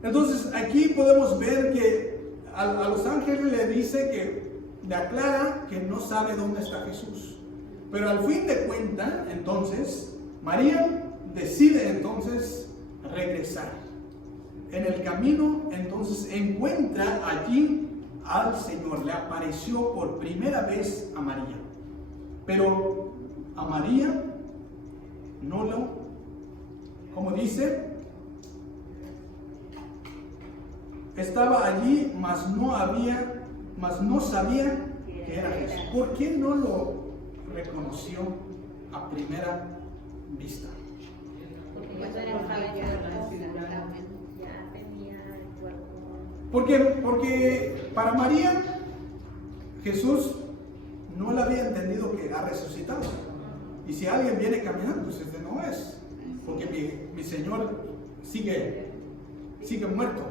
Entonces aquí podemos ver que a los ángeles le aclara que no sabe dónde está Jesús. Pero al fin de cuentas, entonces, María decide entonces regresar. En el camino, entonces, encuentra allí al Señor. Le apareció por primera vez a María. Pero a María como dice, estaba allí, mas no sabía que era Jesús. ¿Por qué no lo reconoció a primera vista? Porque para María, Jesús no le había entendido que ha resucitado. Y si alguien viene caminando, pues este no es. Porque mi Señor sigue muerto.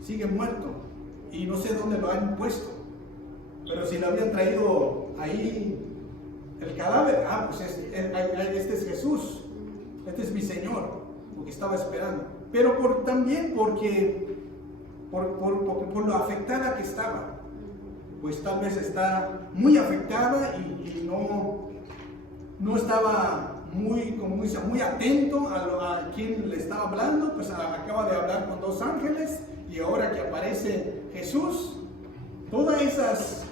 Sigue muerto. Y no sé dónde lo han puesto. Pero si lo habían traído ahí el cadáver, pues este es Jesús. Este es mi Señor. Porque estaba esperando. Pero también porque por lo afectada que estaba. Pues tal vez está muy afectada y no estaba muy atento a quien le estaba hablando. Pues acaba de hablar con 2 ángeles y ahora que aparece Jesús, todas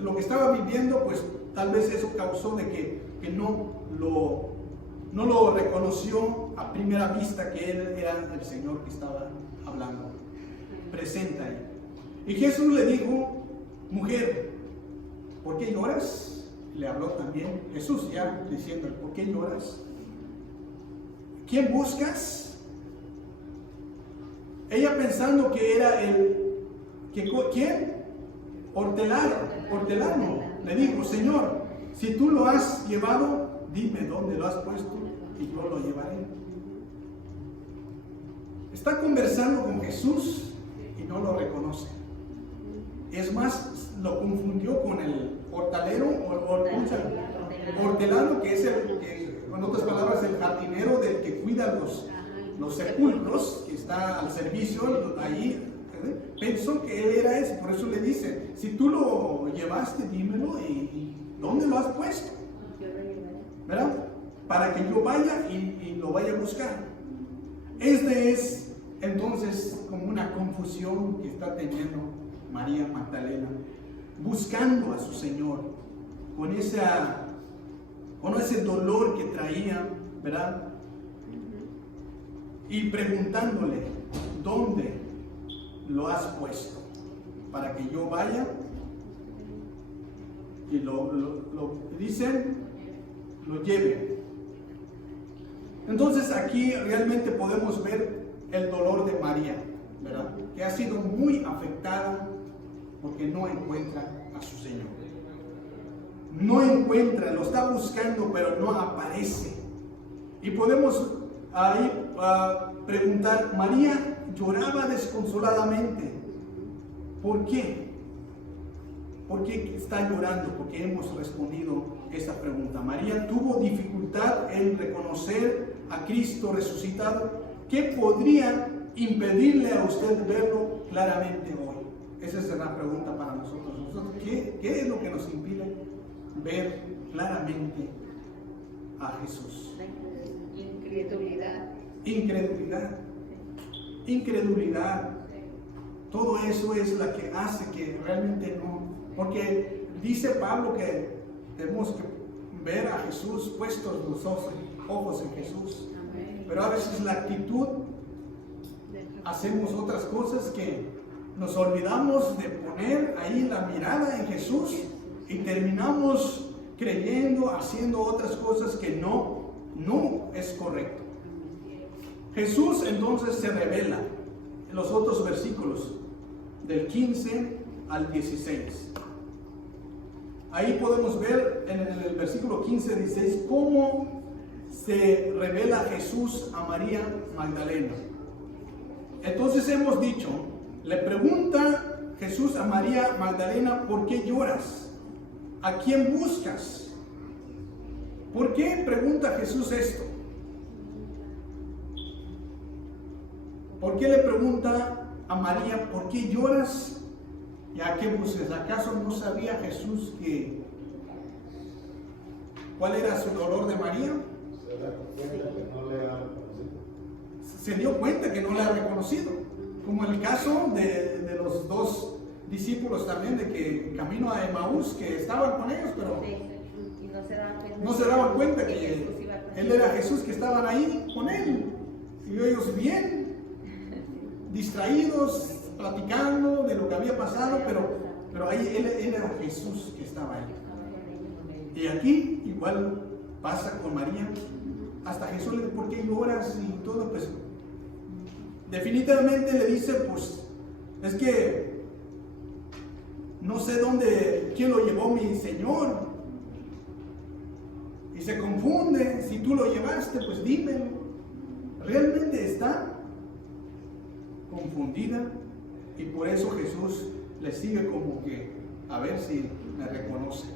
lo que estaba viviendo, pues tal vez eso causó de que no lo reconoció a primera vista que él era el Señor que estaba hablando, presente ahí. Y Jesús le dijo: mujer, ¿por qué lloras? Le habló también Jesús ya diciendo: ¿por qué lloras? ¿Quién buscas? Ella pensando que era ¿quién? Hortelano. Le dijo: Señor, si tú lo has llevado, dime dónde lo has puesto y yo lo llevaré. Está conversando con Jesús y no lo reconoce. Es más, lo confundió con el hortelano, que es en otras palabras, el jardinero del que cuida los sepulcros, que está al servicio ahí. Pensó que él era ese, por eso le dice: si tú lo llevaste, dímelo y ¿dónde lo has puesto? ¿Verdad? Para que yo vaya y lo vaya a buscar. Este es entonces como una confusión que está teniendo María Magdalena, buscando a su Señor con ese dolor que traía, ¿verdad? Y preguntándole: ¿dónde lo has puesto? Para que yo vaya. Y lo dicen lo lleve. Entonces aquí realmente podemos ver el dolor de María, ¿verdad? Que ha sido muy afectada porque no encuentra a su Señor. No encuentra, lo está buscando, pero no aparece. Y podemos ahí preguntar, María lloraba desconsoladamente. ¿Por qué? ¿Por qué está llorando? Porque hemos respondido esta pregunta. María tuvo dificultad en reconocer a Cristo resucitado. ¿Qué podría impedirle a usted verlo claramente hoy? Esa es la pregunta para nosotros. ¿Qué es lo que nos impide ver claramente a Jesús? Incredulidad. Todo eso es lo que hace que realmente no. Porque dice Pablo que tenemos que ver a Jesús, puestos los ojos en Jesús. Pero a veces la actitud, hacemos otras cosas que nos olvidamos de poner ahí la mirada en Jesús y terminamos creyendo, haciendo otras cosas que no es correcto. Jesús entonces se revela en los otros versículos del 15 al 16. Ahí podemos ver en el versículo 15 y 16 cómo se revela Jesús a María Magdalena. Entonces hemos dicho, le pregunta Jesús a María Magdalena, ¿por qué lloras? ¿A quién buscas? ¿Por qué pregunta Jesús esto? ¿Por qué le pregunta a María, ¿por qué lloras? ¿Y a qué buscas? ¿Acaso no sabía Jesús cuál era su dolor de María? Se dio cuenta que no le ha reconocido. Como el caso de los dos discípulos también, de que camino a Emaús, que estaban con ellos, pero no se daban cuenta que él era Jesús, que estaban ahí con él. Y ellos bien distraídos, platicando de lo que había pasado, pero ahí él era Jesús que estaba ahí. Y aquí igual pasa con María. Hasta Jesús le dice, ¿por qué lloras? Y todo, pues definitivamente le dice, pues es que no sé quién lo llevó mi Señor. Y se confunde, si tú lo llevaste, pues dímelo. Realmente está confundida y por eso Jesús le sigue como que a ver si me reconoce.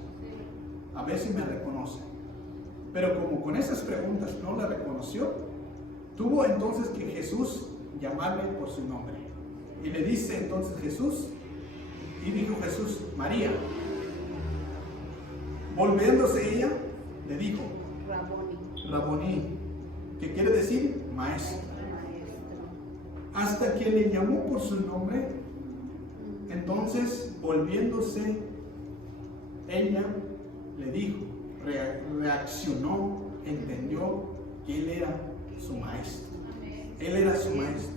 A ver si me reconoce. Pero como con esas preguntas no la reconoció, tuvo entonces que Jesús llamarle por su nombre. Y le dice entonces Jesús, y dijo Jesús, María. Volviéndose ella, le dijo, Raboní, que quiere decir maestro. Hasta que le llamó por su nombre, entonces volviéndose ella, le dijo, reaccionó, entendió que él era su maestro. Él era su maestro.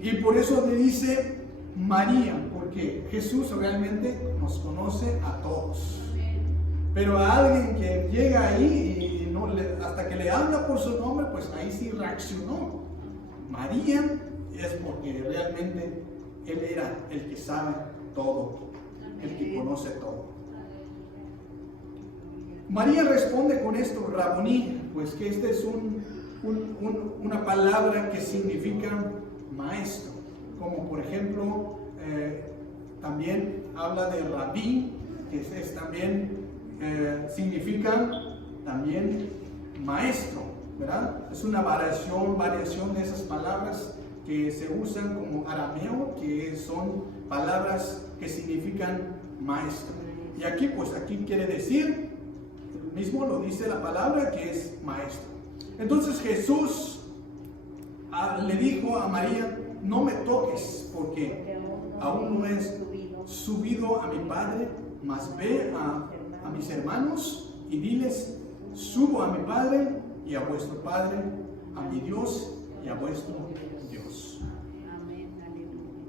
Y por eso le dice María, porque Jesús realmente nos conoce a todos. Pero a alguien que llega ahí y hasta que le habla por su nombre, pues ahí sí reaccionó. María es porque realmente él era el que sabe todo, el que conoce todo. María responde con esto, Raboní, pues que esta es una palabra que significa maestro, como por ejemplo también habla de rabí, que también significa también maestro, ¿verdad? Es una variación de esas palabras que se usan como arameo, que son palabras que significan maestro. Y aquí pues aquí quiere decir, mismo lo dice la palabra, que es maestro. Entonces Jesús le dijo a María, no me toques porque aún no he subido a mi Padre, mas ve a mis hermanos y diles, subo a mi Padre y a vuestro Padre, a mi Dios y a vuestro Dios.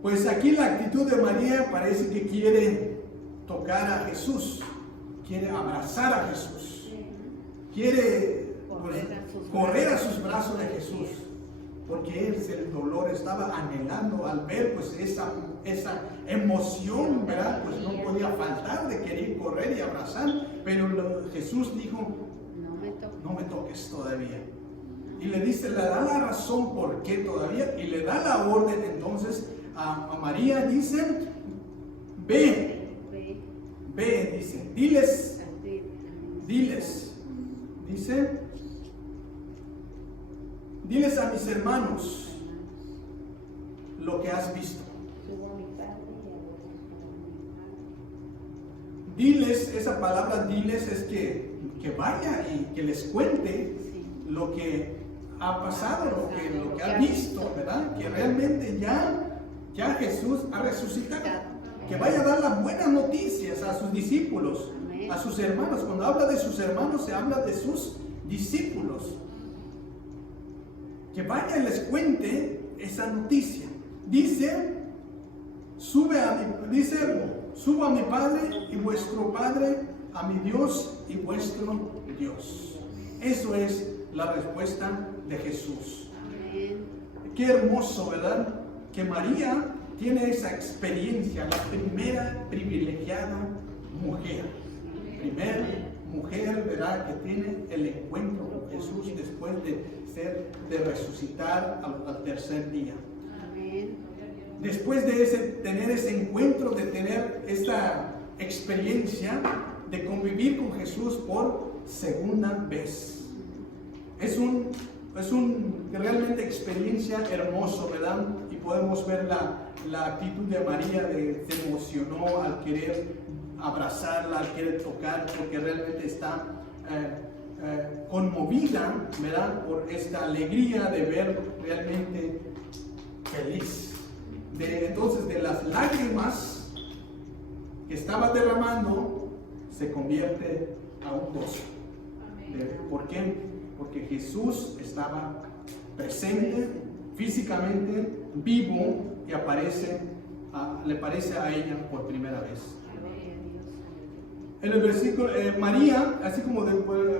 Pues aquí la actitud de María parece que quiere tocar a Jesús, quiere abrazar a Jesús, quiere pues, correr a sus brazos de Jesús, porque el dolor estaba anhelando al ver pues esa emoción, ¿verdad? Pues no podía faltar de querer correr y abrazar, pero Jesús dijo, no me toques todavía. Y le dice, le da la razón por qué todavía, y le da la orden entonces a María, dice, ve, dice, diles, dice, diles a mis hermanos lo que has visto. Diles, esa palabra diles es que vaya y que les cuente lo que ha pasado, lo que ha visto, ¿verdad? Que realmente ya Jesús ha resucitado. Que vaya a dar las buenas noticias a sus discípulos, a sus hermanos. Cuando habla de sus hermanos, se habla de sus discípulos. Que vaya y les cuente esa noticia. Dice, subo a mi Padre y vuestro Padre, a mi Dios y vuestro Dios. Eso es la respuesta de Jesús. Amén. Qué hermoso, ¿verdad? Que María tiene esa experiencia, la primera privilegiada mujer. Primera mujer, ¿verdad? Que tiene el encuentro con Jesús después de resucitar al tercer día. Amén. Después de tener ese encuentro, de tener esta experiencia de convivir con Jesús por segunda vez. Es un realmente experiencia hermoso, ¿verdad? Y podemos ver la actitud de María, se emocionó al querer abrazarla, al querer tocar, porque realmente está conmovida, ¿verdad? Por esta alegría de ver realmente feliz. Entonces de las lágrimas que estaba derramando, se convierte a un gozo. ¿Por qué? Porque Jesús estaba presente, físicamente, vivo, y le aparece a ella por primera vez. En el versículo, María, así como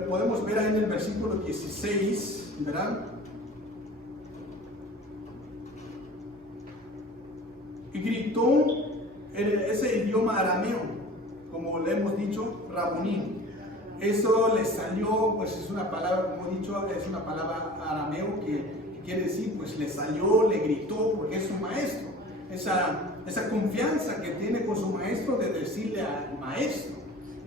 podemos ver ahí en el versículo 16, ¿verdad? Y gritó ese idioma arameo, como le hemos dicho, Raboní. Eso le salió, pues es una palabra, como he dicho, es una palabra arameo que quiere decir, pues le salió, le gritó, porque es su maestro. Esa confianza que tiene con su maestro de decirle al maestro.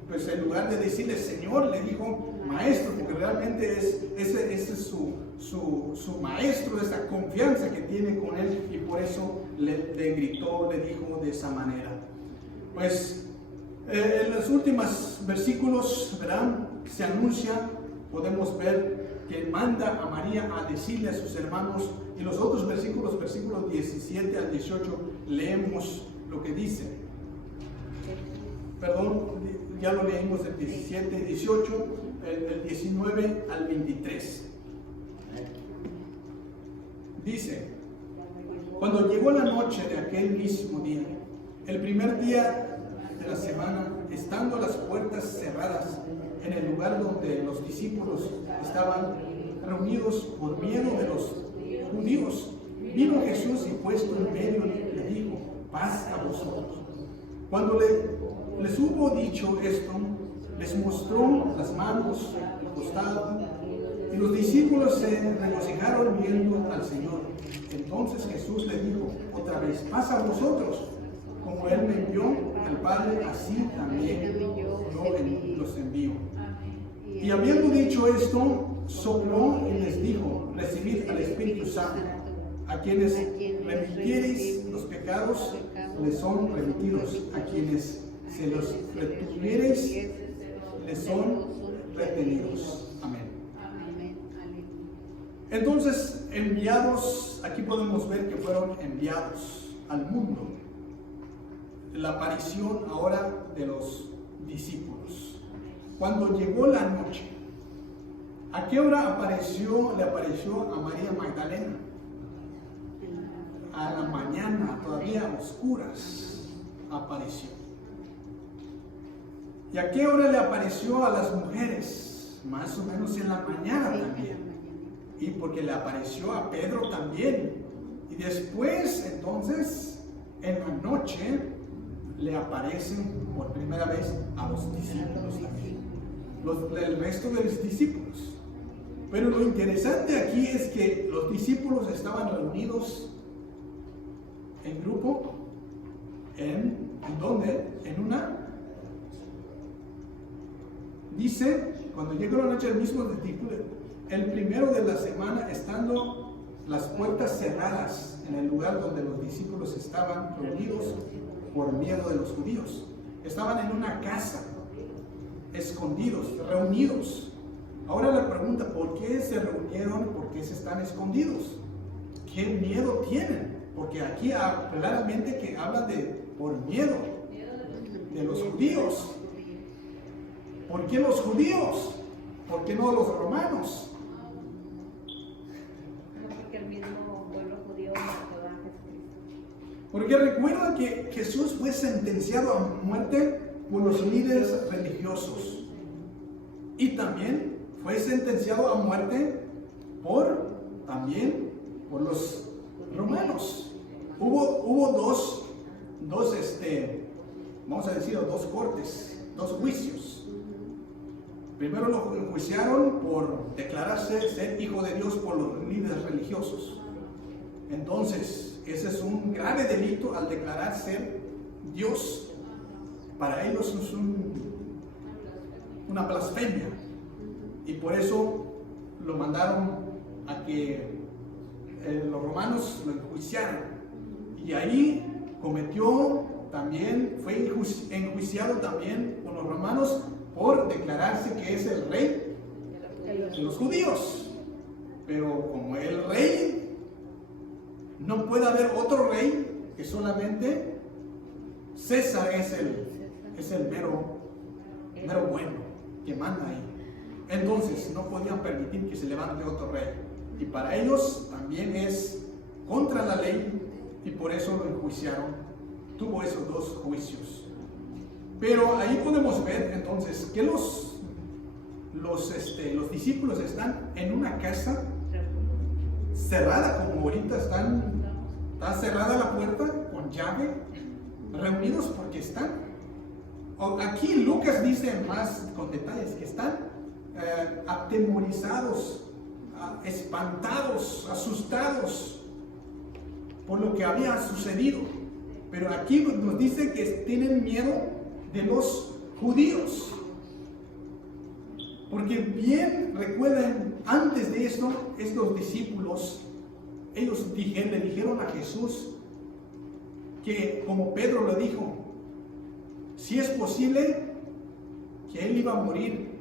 Pues en lugar de decirle Señor, le dijo maestro, porque realmente ese es su maestro, esa confianza que tiene con él, y por eso le gritó, le dijo de esa manera. Pues en los últimos versículos, ¿verdad? Se anuncia, podemos ver que manda a María a decirle a sus hermanos. En los otros versículos 17 al 18, leemos lo que dice. Perdón, ya lo leímos del 17, 18, el 19 al 23. Dice, cuando llegó la noche de aquel mismo día, el primer día de la semana, estando las puertas cerradas en el lugar donde los discípulos estaban reunidos por miedo de los judíos, vino Jesús y puesto en medio le dijo, paz a vosotros. Cuando les hubo dicho esto, les mostró las manos, el costado, y los discípulos se regocijaron viendo al Señor. Entonces Jesús le dijo otra vez, paz a vosotros. Como Él me envió al Padre, así también yo los envío. Y habiendo dicho esto, sopló y les dijo, recibid al Espíritu Santo. A quienes remitiereis los pecados, les son remitidos. A quienes se los retuviereis, les son retenidos. Amén. Entonces, enviados, aquí podemos ver que fueron enviados al mundo. La aparición ahora de los discípulos. Cuando llegó la noche, ¿a qué hora le apareció a María Magdalena? A la mañana, todavía a oscuras, apareció. ¿Y a qué hora le apareció a las mujeres? más o menos en la mañana también. Y porque le apareció a Pedro también. Y después, entonces, en la noche, le aparecen por primera vez a los discípulos también. El resto de los discípulos. Pero lo interesante aquí es que los discípulos estaban reunidos en grupo. ¿En dónde? En una. Dice, cuando llegó la noche del mismo discípulo, el primero de la semana, estando las puertas cerradas en el lugar donde los discípulos estaban reunidos por miedo de los judíos. Estaban en una casa, escondidos, reunidos. Ahora la pregunta, ¿por qué se reunieron? ¿Por qué se están escondidos? ¿Qué miedo tienen? Porque aquí claramente que habla de por miedo de los judíos. ¿Por qué los judíos? ¿Por qué no los romanos? Porque el mismo pueblo judío mató a Jesucristo. Porque recuerda que Jesús fue sentenciado a muerte por los líderes religiosos. Y también fue sentenciado a muerte por los romanos. Hubo dos vamos a decir, dos cortes, dos juicios. Primero lo enjuiciaron por declararse ser hijo de Dios por los líderes religiosos. Entonces, ese es un grave delito al declarar ser Dios. Para ellos es una blasfemia. Y por eso lo mandaron a que los romanos lo enjuiciaran. Y ahí fue enjuiciado también por los romanos por declararse que es el rey de los judíos. Pero como el rey, no puede haber otro rey que solamente César es el mero bueno que manda ahí. Entonces no podían permitir que se levante otro rey. Y para ellos también es contra la ley y por eso lo enjuiciaron. Tuvo esos dos juicios. Pero ahí podemos ver entonces que los discípulos están en una casa cerrada, como ahorita está cerrada la puerta con llave, reunidos porque están. Aquí Lucas dice más con detalles que están atemorizados, espantados, asustados por lo que había sucedido. Pero aquí nos dice que tienen miedo de los judíos. Porque bien recuerden, antes de esto, estos discípulos, ellos le dijeron a Jesús que, como Pedro lo dijo, si es posible, que él iba a morir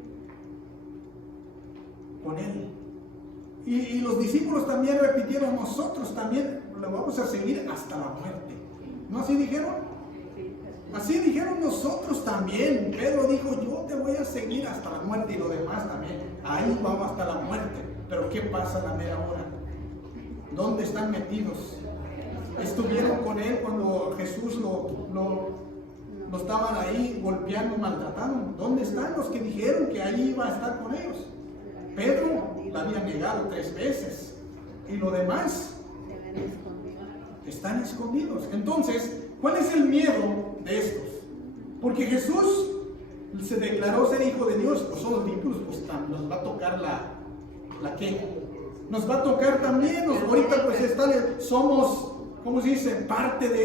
con él. Y los discípulos también repitieron, nosotros también lo vamos a seguir hasta la muerte. ¿No así dijeron? Así dijeron nosotros también. Pedro dijo, yo te voy a seguir hasta la muerte, y lo demás también. Ahí vamos hasta la muerte. Pero ¿qué pasa a la mera hora? ¿Dónde están metidos? ¿Estuvieron con él cuando Jesús lo estaban ahí golpeando, maltratando? ¿Dónde están los que dijeron que ahí iba a estar con ellos? Pedro la había negado 3 veces. Y lo demás están escondidos. Entonces, ¿cuál es el miedo de estos? Porque Jesús se declaró ser hijo de Dios, pues son los discípulos, pues nos va a tocar la queja. Nos va a tocar también, ahorita pues somos, ¿cómo se dice? Parte de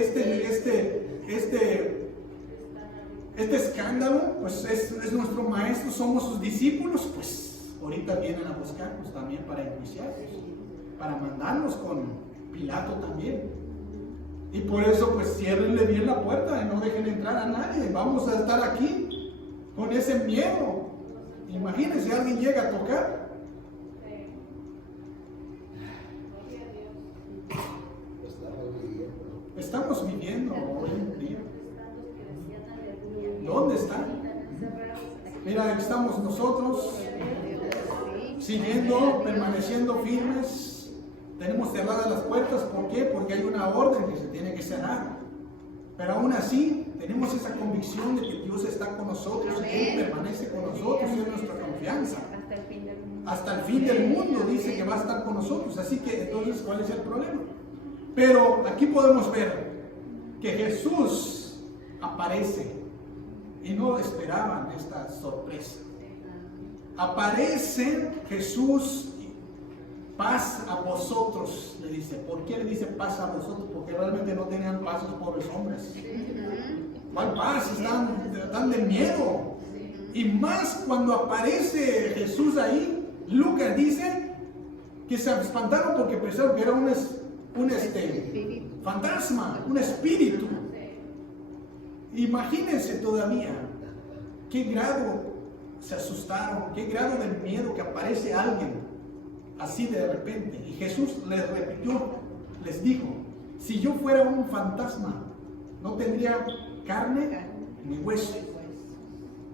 este escándalo, pues es nuestro maestro, somos sus discípulos, pues ahorita vienen a buscarnos también para enjuiciarnos, para mandarnos con Pilato también. Y por eso pues ciérrenle bien la puerta y no dejen entrar a nadie. Vamos a estar aquí con ese miedo. Imagínense si alguien llega a tocar. Estamos viviendo hoy en día. ¿Dónde están? Mira, aquí estamos nosotros siguiendo, permaneciendo firmes. Tenemos cerradas las puertas, ¿por qué? Porque hay una orden que se tiene que cerrar. Pero aún así, tenemos esa convicción de que Dios está con nosotros y Él permanece con nosotros, y es nuestra confianza. hasta el fin del mundo dice que va a estar con nosotros. Así que entonces, ¿cuál es el problema? Pero aquí podemos ver que Jesús aparece y no esperaban esta sorpresa. Aparece Jesús, paz a vosotros, le dice. ¿Por qué le dice paz a vosotros? Porque realmente no tenían paz los pobres hombres. ¿Cuál paz? Están de miedo. Y más cuando aparece Jesús ahí, Lucas dice que se espantaron porque pensaron que era un fantasma, un espíritu. Imagínense todavía qué grado se asustaron, qué grado de miedo que aparece alguien así de repente. Y Jesús les repitió, les dijo, si yo fuera un fantasma, no tendría carne ni hueso.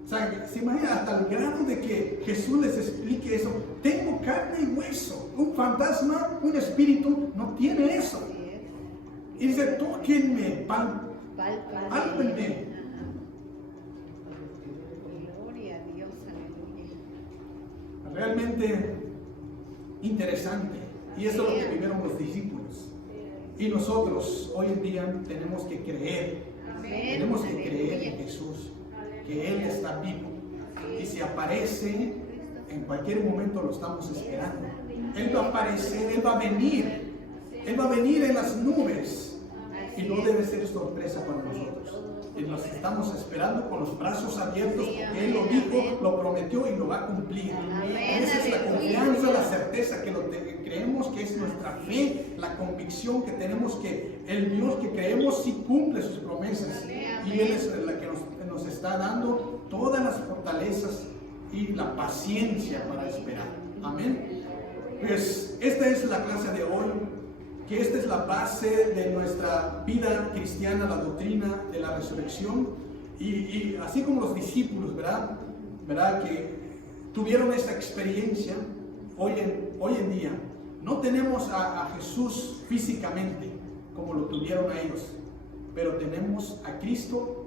O sea, se imagina hasta el grado de que Jesús les explique eso. Tengo carne y hueso. Un fantasma, un espíritu, no tiene eso. Y dice, tóquenme, pálpenme. Gloria a Dios, aleluya. Realmente interesante. Y eso es lo que vivieron los discípulos. Y nosotros hoy en día tenemos que creer. Tenemos que creer en Jesús, que Él está vivo. Y si aparece, en cualquier momento lo estamos esperando. Él va a aparecer, Él va a venir. Él va a venir en las nubes. Y no debe ser sorpresa para nosotros. Y nos estamos esperando con los brazos abiertos, porque Él lo dijo, lo prometió y lo va a cumplir. Esa es la confianza, la certeza que creemos que es nuestra fe, la convicción que tenemos que el Dios que creemos sí cumple sus promesas. Y Él es la que nos está dando todas las fortalezas y la paciencia para esperar. Amén. Pues esta es la clase de hoy. Que esta es la base de nuestra vida cristiana, la doctrina de la resurrección. Y así como los discípulos, ¿verdad? Que tuvieron esta experiencia, hoy en día no tenemos a Jesús físicamente como lo tuvieron a ellos, pero tenemos a Cristo,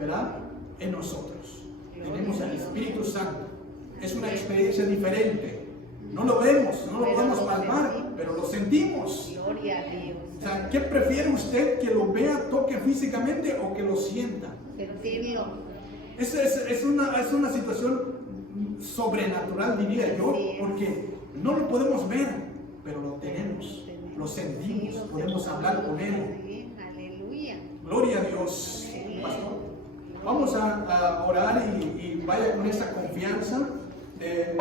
¿verdad? En nosotros. Tenemos al Espíritu Santo. Es una experiencia diferente. No lo vemos, no lo podemos palpar, pero lo sentimos. Gloria a Dios. O sea, ¿qué prefiere usted, que lo vea, toque físicamente o que lo sienta? Sentirlo. Es una situación sobrenatural, diría yo, porque no lo podemos ver, pero lo tenemos, lo sentimos, podemos hablar con Él. Aleluya. Gloria a Dios, pastor. Vamos a orar y vaya con esa confianza de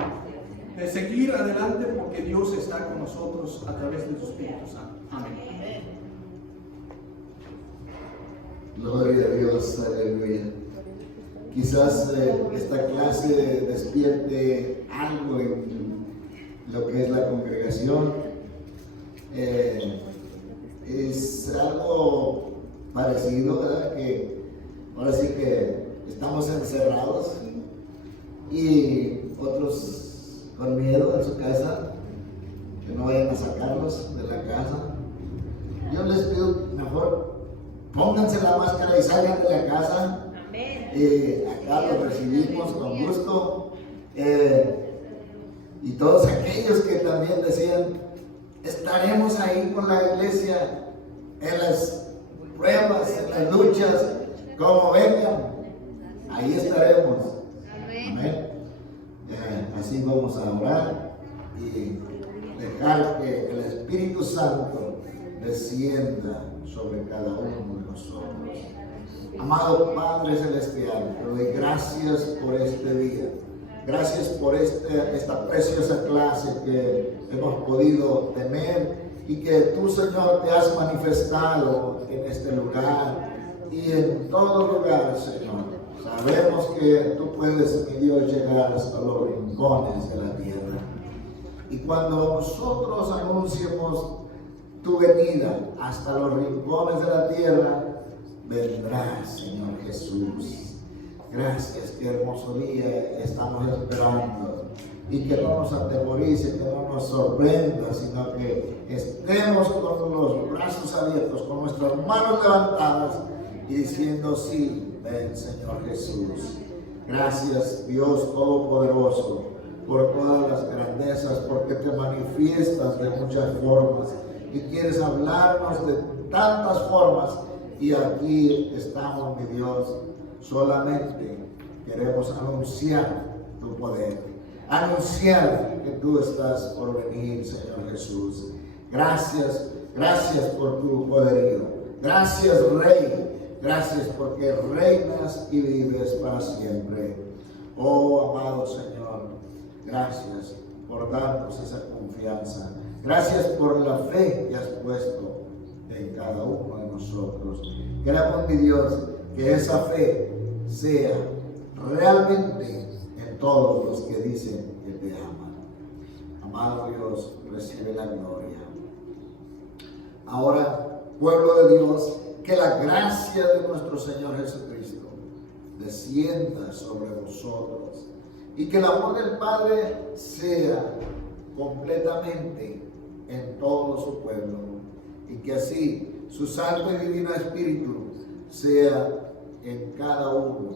seguir adelante, porque Dios está con nosotros a través de su Espíritu Santo. Amén. Gloria a Dios, aleluya. Quizás esta clase despierte algo en lo que es la congregación. Es algo parecido, ¿verdad? Que ahora sí que estamos encerrados y otros con miedo en su casa, que no vayan a sacarlos de la casa. Yo les pido, mejor pónganse la máscara y salgan de la casa. Acá los recibimos con gusto. Y todos aquellos que también decían, estaremos ahí con la iglesia en las pruebas, en las luchas, como vengan, ahí estaremos. Amén. Así vamos a orar y dejar que el Espíritu Santo descienda sobre cada uno de nosotros. Amado Padre Celestial, te doy gracias por este día. Gracias por esta preciosa clase que hemos podido tener y que tú, Señor, te has manifestado en este lugar y en todo lugar, Señor. Sabemos que tú puedes, mi Dios, llegar hasta los rincones de la tierra. Y cuando nosotros anunciemos tu venida hasta los rincones de la tierra, vendrás, Señor Jesús. Gracias, qué hermoso día estamos esperando. Y que no nos atemorice, que no nos sorprenda, sino que estemos con los brazos abiertos, con nuestras manos levantadas y diciendo sí. Ven, Señor Jesús. Gracias, Dios Todopoderoso, por todas las grandezas, porque te manifiestas de muchas formas y quieres hablarnos de tantas formas. Y aquí estamos, mi Dios, solamente queremos anunciar tu poder, anunciar que tú estás por venir, Señor Jesús. Gracias, gracias por tu poderío. Gracias, Rey. Gracias porque reinas y vives para siempre. Oh, amado Señor, gracias por darnos esa confianza. Gracias por la fe que has puesto en cada uno de nosotros. Queremos, mi Dios, que esa fe sea realmente en todos los que dicen que te aman. Amado Dios, recibe la gloria. Ahora, pueblo de Dios, que la gracia de nuestro Señor Jesucristo descienda sobre vosotros y que el amor del Padre sea completamente en todo su pueblo, y que así su Santo y Divino Espíritu sea en cada uno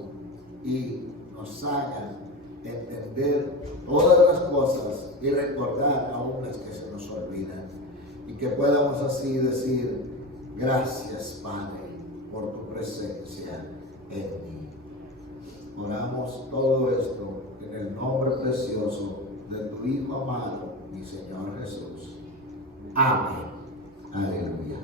y nos haga entender todas las cosas y recordar aún las que se nos olvidan, y que podamos así decir: gracias, Padre, por tu presencia en mí. Oramos todo esto en el nombre precioso de tu Hijo amado, mi Señor Jesús. Amén. Aleluya.